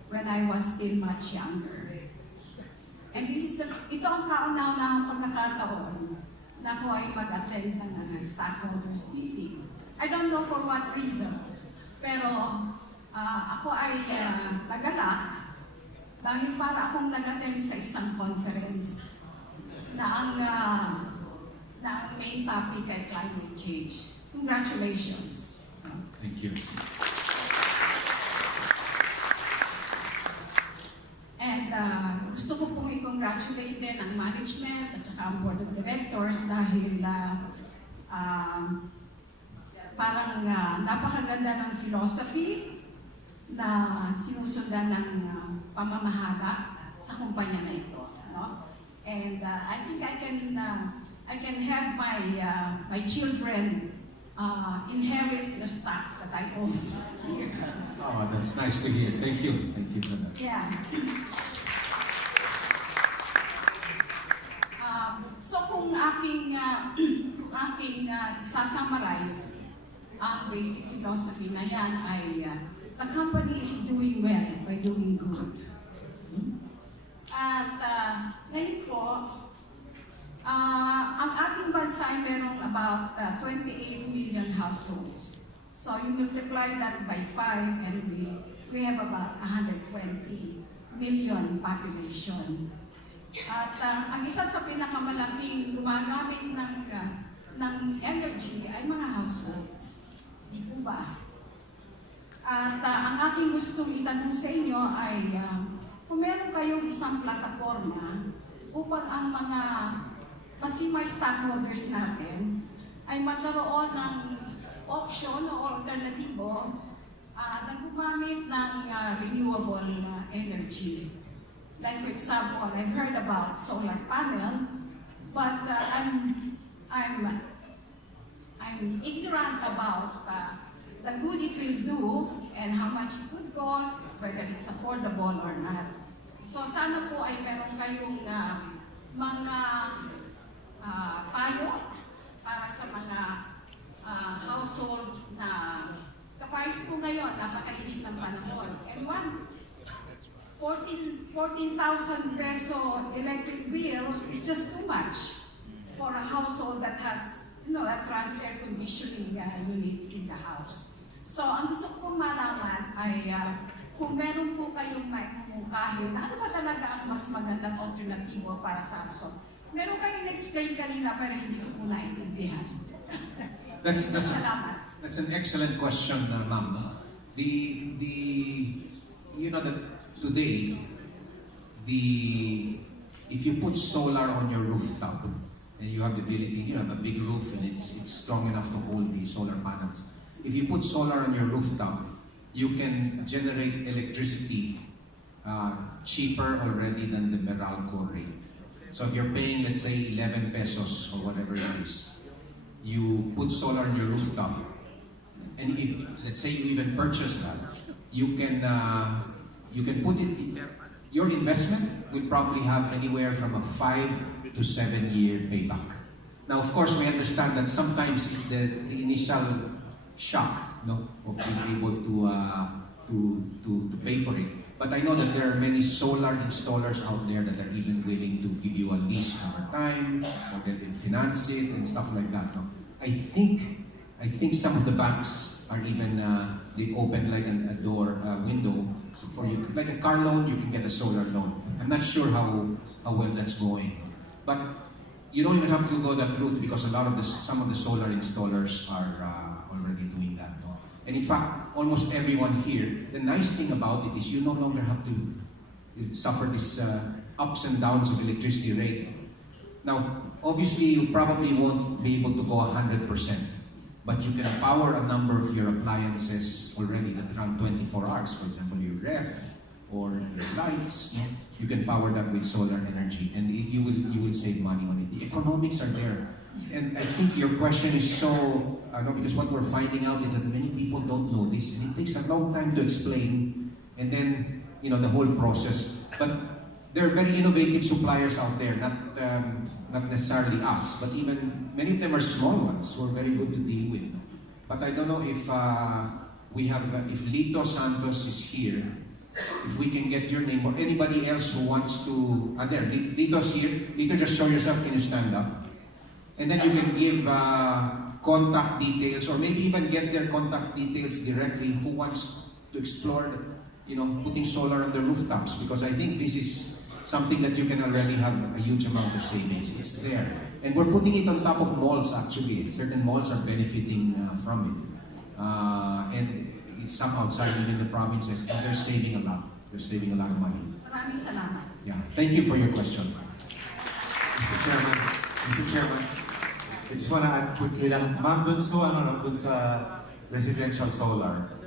when I was still much younger. And ito ang kauna-unahang pagkakataon na ako ay mag-attend ng stockholders meeting. I don't know for what reason, pero ako ay nagalak dahil para akong nag-attend sa isang conference na ang main topic ay climate change. Congratulations. Thank you. And gusto ko pong i-congratulate din ang management at saka ang board of directors dahil parang napakaganda ng philosophy na sinusundan ng pamamahala sa kumpanya na ito. No? And I think I can have my children inherit the stocks that I own here. Oh, that's nice to hear. Thank you. Thank you for that. Yeah. So kung aking sasummarize ang basic philosophy na yan ay the company is doing well by doing good. At ngayon po, ang ating bansa ay merong about 28 million households. So you multiply that by 5 and we have about 120 million population. At ang isa sa pinakamalaking gumagamit ng energy ay mga households. Di po ba? At ang aking gustong itanong sa inyo ay kung meron kayong isang plataforma upang ang mga maski may stockholders natin ay magkaroon ng option o alternatibo na gumamit ng renewable energy. Like for example, I've heard about solar panel, but I'm ignorant about the good it will do and how much it would cost, whether it's affordable or not. So sana po ay meron kayong mga payo para sa mga households na kapayos po ngayon, napakainit ng panahon. And 14,000 peso electric bill is just too much for a household that has, a air conditioning units in the house. So, ang gusto ko pong malaman ay kung meron po kayong maimungkahin, ano ba talaga ang mas magandang alternatibo para sa household? Meron kayong explain kanina pero hindi ko po naintindihan. That's an excellent question, ma'am. Today, if you put solar on your rooftop and you have the ability, you have a big roof and it's strong enough to hold the solar panels. If you put solar on your rooftop, you can generate electricity cheaper already than the Meralco rate. So if you're paying, let's say, 11 pesos or whatever it is, you put solar on your rooftop, and if, let's say, you even purchase that, you can put it, your investment will probably have anywhere from a 5 to 7 year payback. Now, of course, we understand that sometimes it's the initial shock, of being able to pay for it. But I know that there are many solar installers out there that are even willing to give you a lease over time, or they will finance it and stuff like that. No? I think some of the banks are even they open like a window for you, like a car loan. You can get a solar loan. I'm not sure how well that's going, but you don't even have to go that route because some of the solar installers are already doing that. No? And in fact, almost everyone here, the nice thing about it is you no longer have to suffer these ups and downs of electricity rate. Now, obviously, you probably won't be able to go 100%, but you can power a number of your appliances already that run 24 hours. For example, your ref or your lights. You can power that with solar energy, and you will save money on it. The economics are there. And I think your question is so, because what we're finding out is that many people don't know this, and it takes a long time to explain, and then, the whole process. But there are very innovative suppliers out there, not necessarily us, but even many of them are small ones who are very good to deal with. But I don't know if if Lito Santos is here, if we can get your name, or anybody else who wants to, there, Lito's here. Lito, just show yourself, can you stand up? And then you can give contact details, or maybe even get their contact details directly, who wants to explore, putting solar on the rooftops, because I think this is something that you can already have a huge amount of savings. It's there. And we're putting it on top of malls, actually. Certain malls are benefiting from it. And some outside, even the provinces, and they're saving a lot. They're saving a lot of money. Maraming salamat. Yeah. Thank you for your question. Mr. Chairman, I just wanna add quickly lang, ma'am, dun sa residential solar,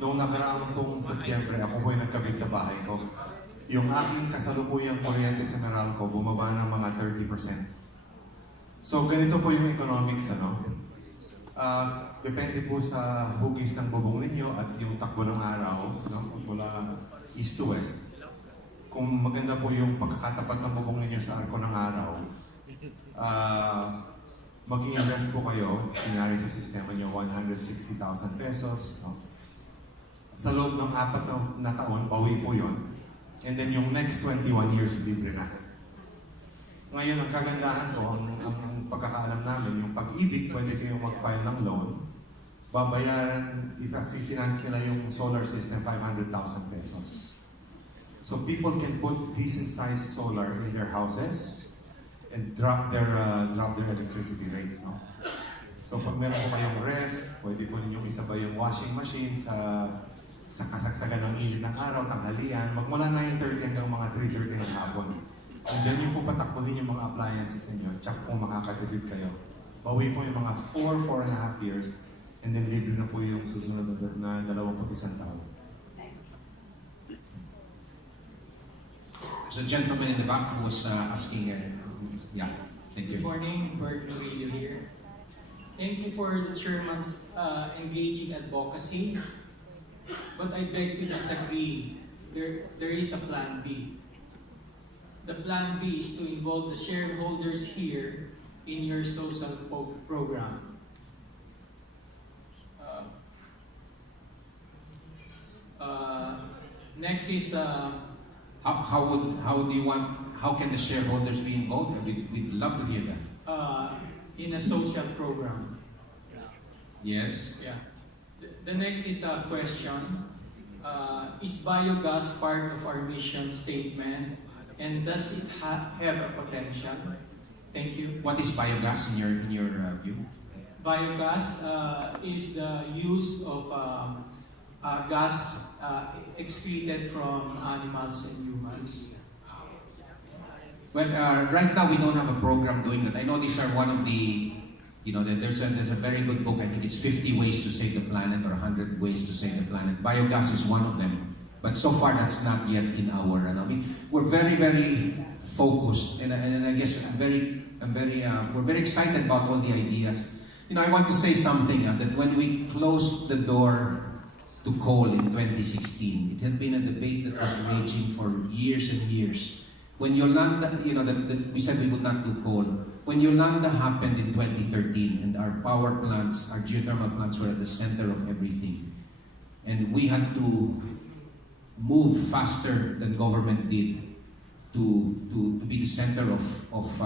noong nakaraang pong Setyembre, ako po'y nagkabit sa bahay ko. Yung aking kasalukuyang kuryente sa Meralco, bumaba ng mga 30%. So, ganito po yung economics, depende po sa hugis ng bubong ninyo at yung takbo ng araw, mula east to west. Kung maganda po yung pagkakatapat ng bubong ninyo sa arko ng araw, mag-i-invest po kayo, kunyari sa sistema nyo, 160,000 pesos. Sa loob ng 4 na taon, bawi po yun. And then yung next 21 years, libre na. Ngayon, ang kagandahan ko, ang pagkakaalam namin, yung pag-ibig, pwede kayong mag-file ng loan. Babayaran, if finance nila yung solar system, 500,000 pesos. So people can put decent-sized solar in their houses and drop their electricity rates, So pag meron po kayong ref, pwede po ninyong isabay yung washing machine sa kasagsagan ng init ng araw, tanghalian, magmula 9:30 hanggang mga 3:30 ng hapon. And dyan yung po patakbuhin yung mga appliances ninyo, tsak po makakatipid kayo. Bawi po yung mga 4.5 years, and then libre na po yung susunod na 21 taon. There's a gentleman in the back who was asking, yeah, thank you. Good morning, Bert Novelio here. Thank you for the chairman's engaging advocacy, but I beg to disagree. There is a plan B. The plan B is to involve the shareholders here in your social program. Next is how can the shareholders be involved? We'd love to hear that. In a social program. Yes. Yeah. The next is a question. Is biogas part of our mission statement, and does it have a potential? Thank you. What is biogas in your view? Biogas is the use of gas excreted from animals and humans. Well, right now we don't have a program doing that. I know these are one of the, there's a very good book. I think it's 50 Ways to Save the Planet or 100 Ways to Save the Planet. Biogas is one of them. But so far that's not yet in our, we're very, very focused, and I guess we're very excited about all the ideas. I want to say something that when we closed the door to coal in 2016, it had been a debate that was raging for years and years. When Yolanda, we said we would not do coal. When Yolanda happened in 2013, and our power plants, our geothermal plants were at the center of everything, and we had to move faster than government did to be the center of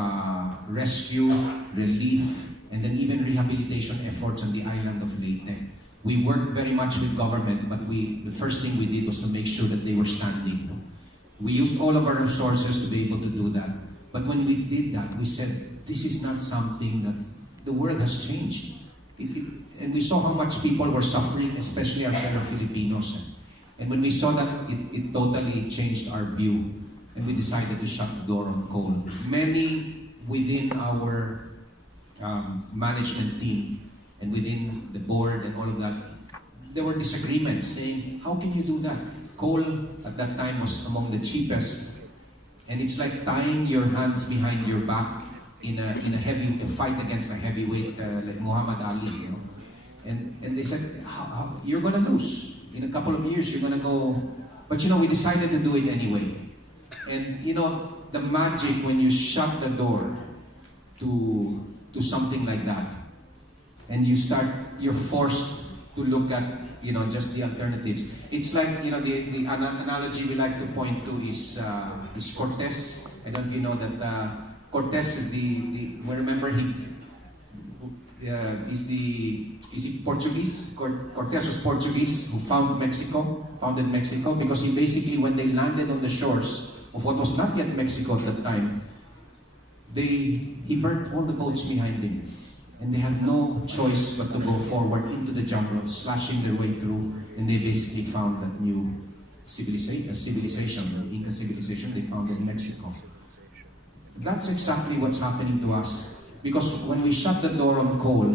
rescue, relief, and then even rehabilitation efforts on the island of Leyte. We worked very much with government, but the first thing we did was to make sure that they were standing. We used all of our resources to be able to do that. But when we did that, we said, this is not something that the world has changed. And we saw how much people were suffering, especially our fellow Filipinos. And when we saw that, it totally changed our view, and we decided to shut the door on coal. Many within our management team and within the board and all of that, there were disagreements saying, how can you do that? Coal at that time was among the cheapest, and it's like tying your hands behind your back in a fight against a heavyweight like Muhammad Ali, you know. And they said, you're gonna lose. In a couple of years, you're gonna go. But you know, we decided to do it anyway. And you know, the magic when you shut the door to something like that, and you're forced to look at, you know, just the alternatives. It's like, you know, the analogy we like to point to is Cortez. I don't know if you know that Cortez is remember is he Portuguese? Cortez was Portuguese who founded Mexico, because he basically, when they landed on the shores of what was not yet Mexico at that time, he burnt all the boats behind him. And they had no choice but to go forward into the jungle, slashing their way through, and they basically found that new civilization, the Inca civilization they found in Mexico. That's exactly what's happening to us. Because when we shut the door on coal,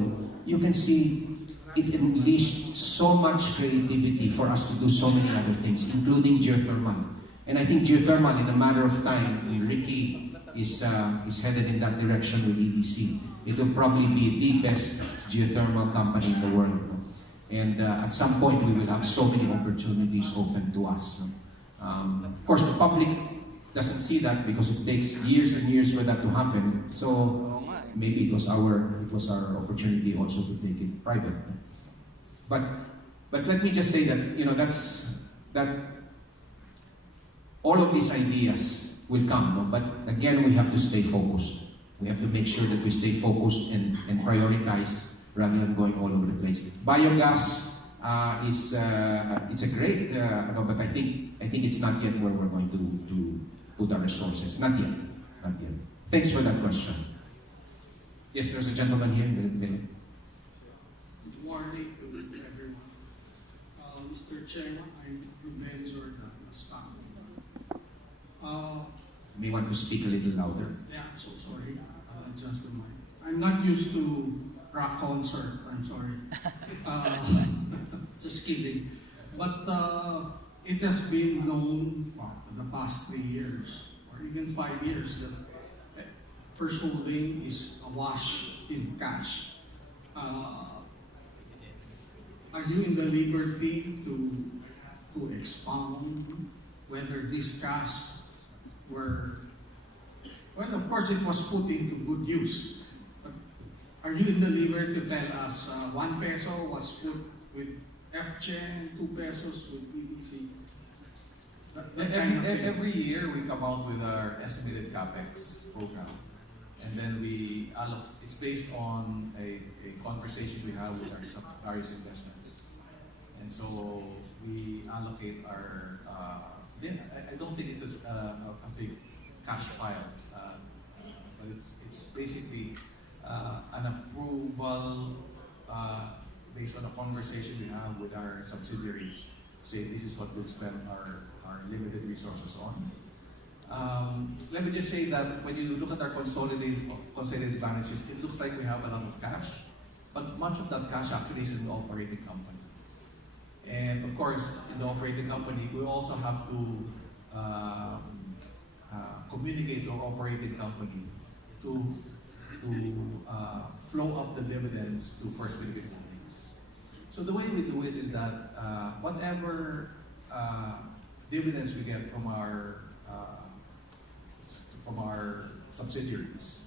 you can see it unleashed so much creativity for us to do so many other things, including geothermal. And I think geothermal, in a matter of time, and Ricky is headed in that direction with EDC. It will probably be the best geothermal company in the world. And at some point, we will have so many opportunities open to us. Of course, the public doesn't see that because it takes years and years for that to happen. So maybe it was our opportunity also to take it private. But let me just say that, you know, that all of these ideas will come, no? But again, we have to stay focused. We have to make sure that we stay focused and prioritize rather than going all over the place. Biogas it's a great, but I think it's not yet where we're going to put our resources. Not yet. Thanks for that question. Yes, there's a gentleman here in the middle. Good morning to everyone. Mr. Chairman, I'm Ruben Jordan, staff. May want to speak a little louder. Yeah, I'm so sorry. Adjust the mic. I'm not used to rock concert. I'm sorry. Just kidding. But it has been known for the past 3 years, or even 5 years, that First Holding is awash in cash. Are you in the liberty to expound whether this cash were, well, of course it was put into good use, but are you in the liberty to tell us 1 peso was put with FCHEN, 2 pesos with BBC? Every year we come out with our estimated capex program, and then we allocate. It's based on a conversation we have with our various investments, and so we allocate our. I don't think it's a big cash pile, but it's basically an approval based on a conversation we have with our subsidiaries. Say this is what we'll spend our limited resources on. Let me just say that when you look at our consolidated balance sheet, it looks like we have a lot of cash, but much of that cash actually is in the operating company. And of course, in the operating company, we also have to communicate to our operating company to flow up the dividends to First Philippine Holdings. So the way we do it is that whatever dividends we get from our subsidiaries,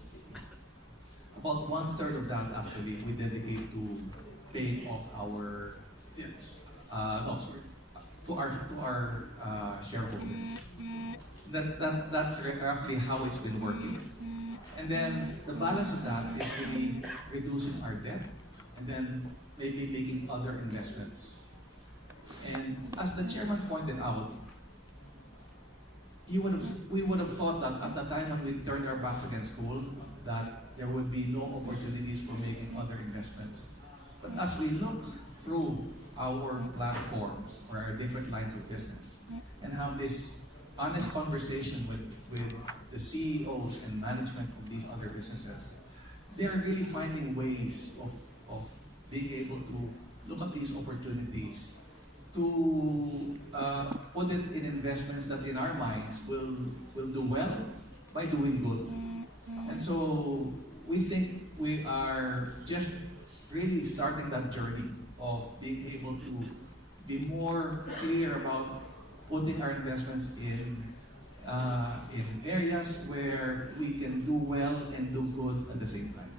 about 1/3 of that actually we dedicate to paying off our to our shareholders. That's roughly how it's been working. And then the balance of that is really reducing our debt, and then maybe making other investments. And as the chairman pointed out, we would have thought that at the time when we turned our backs against coal, that there would be no opportunities for making other investments. But as we look through our platforms or our different lines of business and have this honest conversation with the CEOs and management of these other businesses, they are really finding ways of being able to look at these opportunities to put it in investments that in our minds will do well by doing good. And so we think we are just really starting that journey of being able to be more clear about putting our investments in areas where we can do well and do good at the same time.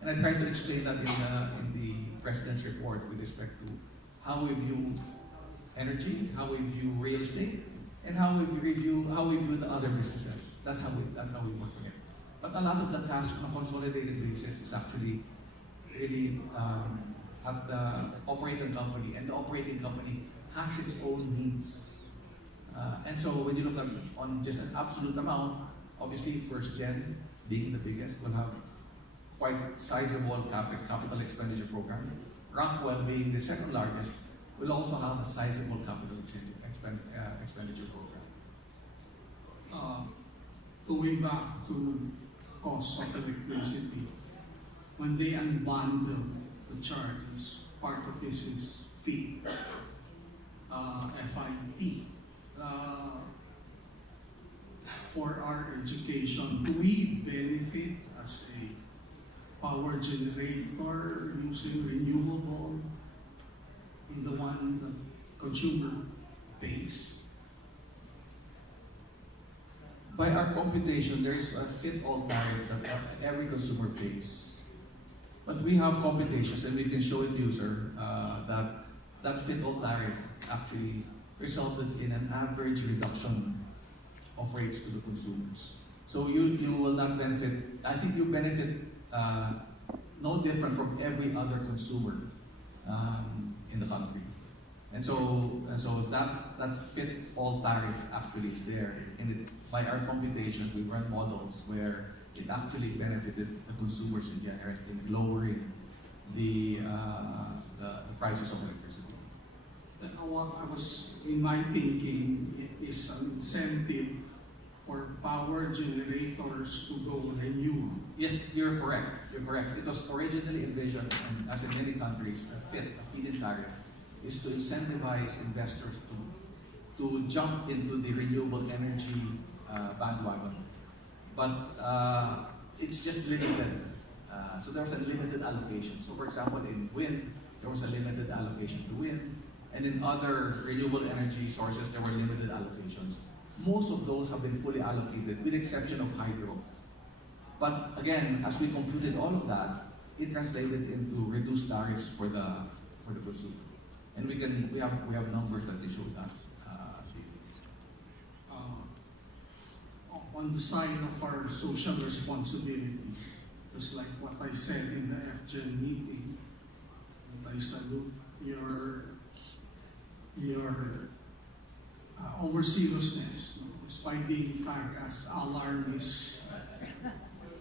And I tried to explain that in the President's report with respect to how we view energy, how we view real estate, and how we view the other businesses. That's how we work with it. But a lot of the cash on a consolidated basis is actually really at the operating company, and the operating company has its own needs. And so when you look at on just an absolute amount, obviously First Gen being the biggest will have quite sizable capital expenditure program. Rockwell being the second largest will also have a sizable capital expenditure program. Going back to cost of electricity, when they unbundle the charges, part of this is fee, FIP. For our education, do we benefit as a power generator using renewable in the one that consumer pays? By our computation, there is a fit-all tariff that every consumer pays. But we have computations, and we can show it to you, sir, that fit-all tariff actually resulted in an average reduction of rates to the consumers. So you will not benefit. I think you benefit no different from every other consumer in the country. And so that fit-all tariff actually is there. And by our computations, we've run models where it actually benefited the consumers in general in lowering the prices of electricity. What I was in my thinking, it is an incentive for power generators to go renewable. Yes, you're correct. You're correct. It was originally envisioned, and as in many countries, a feed-in tariff is to incentivize investors to jump into the renewable energy bandwagon. But it's just limited. So there was a limited allocation. So for example, in wind, there was a limited allocation to wind. And in other renewable energy sources, there were limited allocations. Most of those have been fully allocated, with the exception of hydro. But again, as we computed all of that, it translated into reduced tariffs for the consumer. And we have numbers that they show that. On the side of our social responsibility, just like what I said in the FGen meeting, and I salute your overzealousness, despite being tagged as alarmist.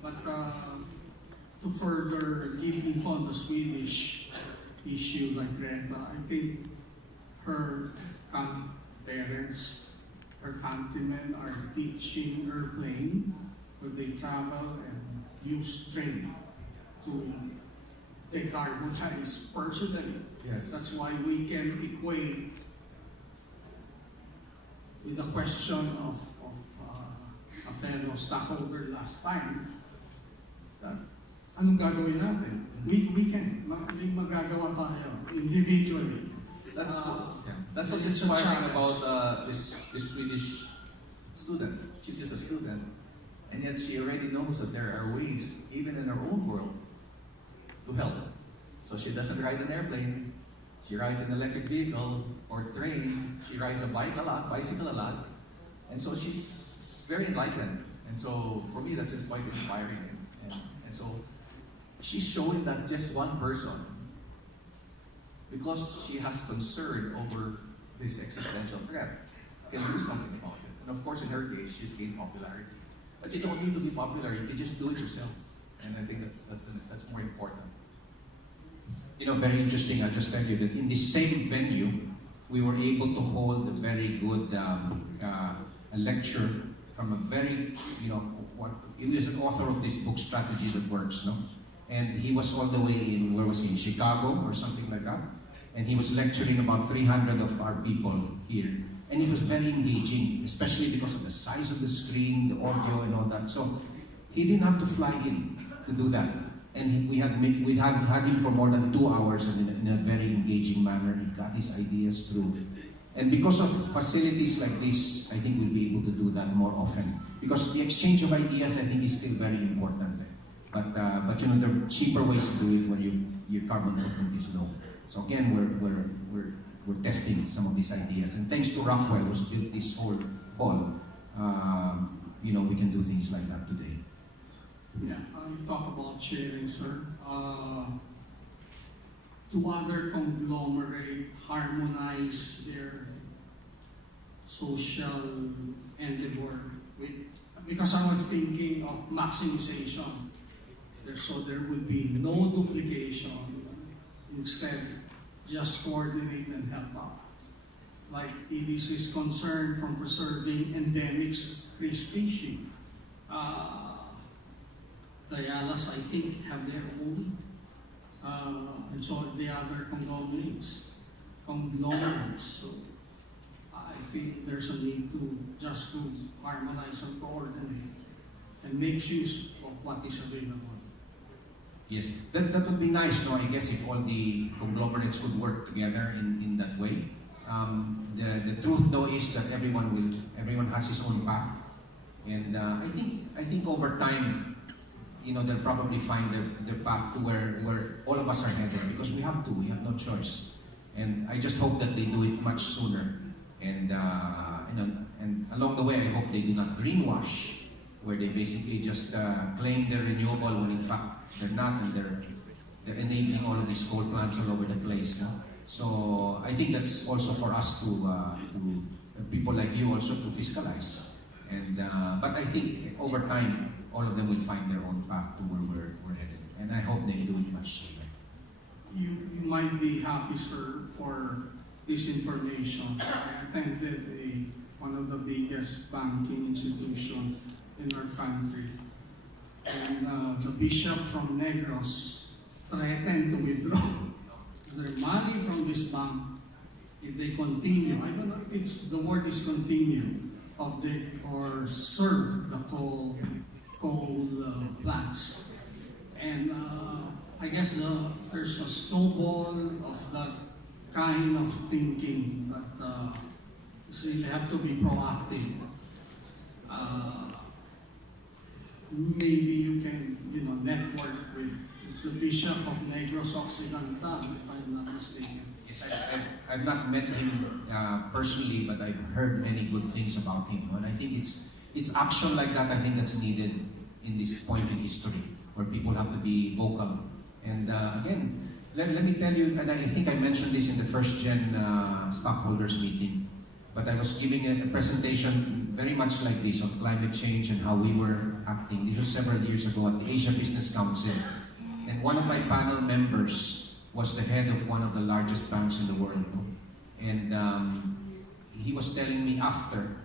But to further give info on the Swedish issue like Greta, I think her parents, her countrymen are teaching airplane where they travel and use train to decarbonize personally. Yes. That's why we can equate with the question of a fellow stockholder last time that anong gagawin natin? We can. May magagawa tayo individually. That's what's it's a inspiring challenge. about this Swedish student. She's just a student, and yet she already knows that there are ways, even in her own world, to help. So she doesn't ride an airplane. She rides an electric vehicle or train. She rides a bicycle a lot, and so she's very enlightened. And so for me, that's quite inspiring. And so she's showing that just one person, because she has concern over this existential threat, can do something about it. And of course, in her case, she's gained popularity. But you don't need to be popular; you can just do it yourselves. And I think that's more important. Very interesting. I'll just tell you that in the same venue, we were able to hold a very good a lecture from a very, he was an author of this book, Strategy That Works, no? And he was all the way in, where was he, in Chicago or something like that? And he was lecturing about 300 of our people here. And it was very engaging, especially because of the size of the screen, the audio and all that. So he didn't have to fly in to do that. And we had him for more than 2 hours in a very engaging manner. He got his ideas through. And because of facilities like this, I think we'll be able to do that more often. Because the exchange of ideas, I think, is still very important. But there are cheaper ways to do it when your carbon footprint is low. So again, we're testing some of these ideas. And thanks to Rockwell, who's built this whole hall, we can do things like that today. Yeah, you talk about sharing, sir. To other conglomerate harmonize their social endeavor with, because I was thinking of maximization. So there would be no duplication. Instead, just coordinate and help out. Like EDC is concerned from preserving endemic fish fishing. Dialas, I think, have their own, and so the other conglomerates. So I think there's a need to harmonize and coordinate and make use of what is available. Yes, that would be nice, no? I guess if all the conglomerates could work together in that way. The truth, though, is that everyone has his own path, and I think over time, they'll probably find their path to where all of us are headed, because we have no choice. And I just hope that they do it much sooner. And along the way, I hope they do not greenwash, where they basically just claim they're renewable when in fact they're not, and they're enabling all of these coal plants all over the place. No? So I think that's also for us to people like you also to fiscalize. And but I think over time, all of them will find their own path to where we're headed. And I hope they do it much sooner. You might be happy, sir, for this information. I attended one of the biggest banking institutions in our country. And the bishop from Negros threatened to withdraw their money from this bank if they continue. I don't know if the word is continue, or serve the coal plants. And I guess there's a snowball of that kind of thinking that so you have to be proactive. Maybe you can, network with the Bishop of Negros Occidental, if I'm not mistaken. Yes, I've not met him personally, but I've heard many good things about him. And I think it's action like that, I think, that's needed in this point in history, where people have to be vocal. And again, let me tell you, and I think I mentioned this in the first gen stockholders meeting, but I was giving a presentation very much like this on climate change and how we were acting. This was several years ago at the Asia Business Council. And one of my panel members was the head of one of the largest banks in the world. And he was telling me after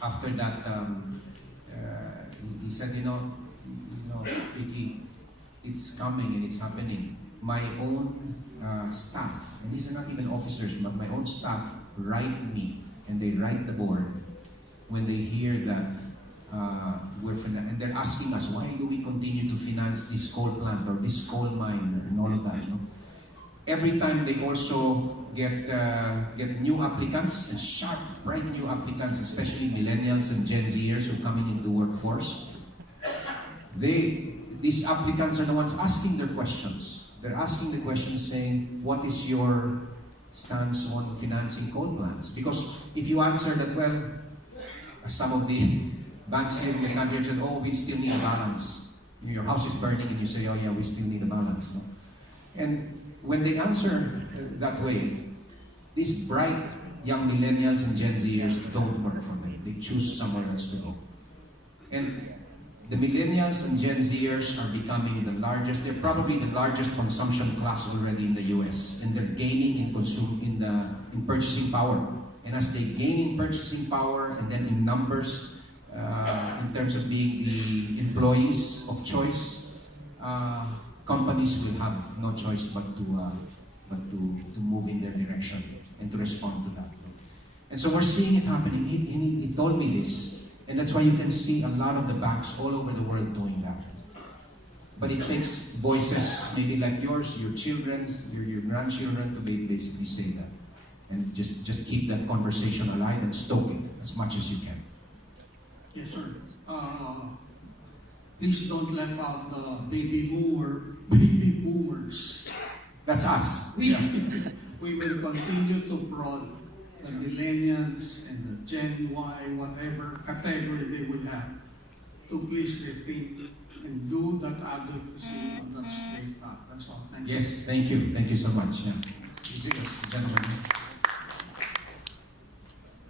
that, he said, Vicky, it's coming and it's happening. My own staff, and these are not even officers, but my own staff write me, and they write the board when they hear that and they're asking us, why do we continue to finance this coal plant or this coal mine and all of that. Every time they also get new applicants, and sharp, bright new applicants, especially millennials and Gen Zers who are coming into the workforce. These applicants are the ones asking their questions. They're asking the questions saying, what is your stance on financing coal plants? Because if you answer that, well, some of the banks here in the country said, oh, we still need a balance. Your house is burning and you say, oh yeah, we still need a balance. And when they answer that way, these bright young millennials and Gen Zers don't work for them. They choose somewhere else to go. And the millennials and Gen Zers are becoming the largest, they're probably the largest consumption class already in the US, and they're gaining in purchasing power. And as they gain in purchasing power and then in numbers, in terms of being the employees of choice, companies will have no choice but to move in their direction and to respond to that. And so we're seeing it happening. He told me this, and that's why you can see a lot of the banks all over the world doing that. But it takes voices maybe like yours, your children, your grandchildren to basically say that. And just keep that conversation alive and stoke it as much as you can. Yes, sir. Please don't left out the baby boomers. That's us. We will continue to prod the millennials and the Gen Y, whatever category they will have, to please repeat and do that advocacy on that straight path. That's all. Thank you. Yes, thank you. Thank you so much. Yeah. You see us, gentlemen.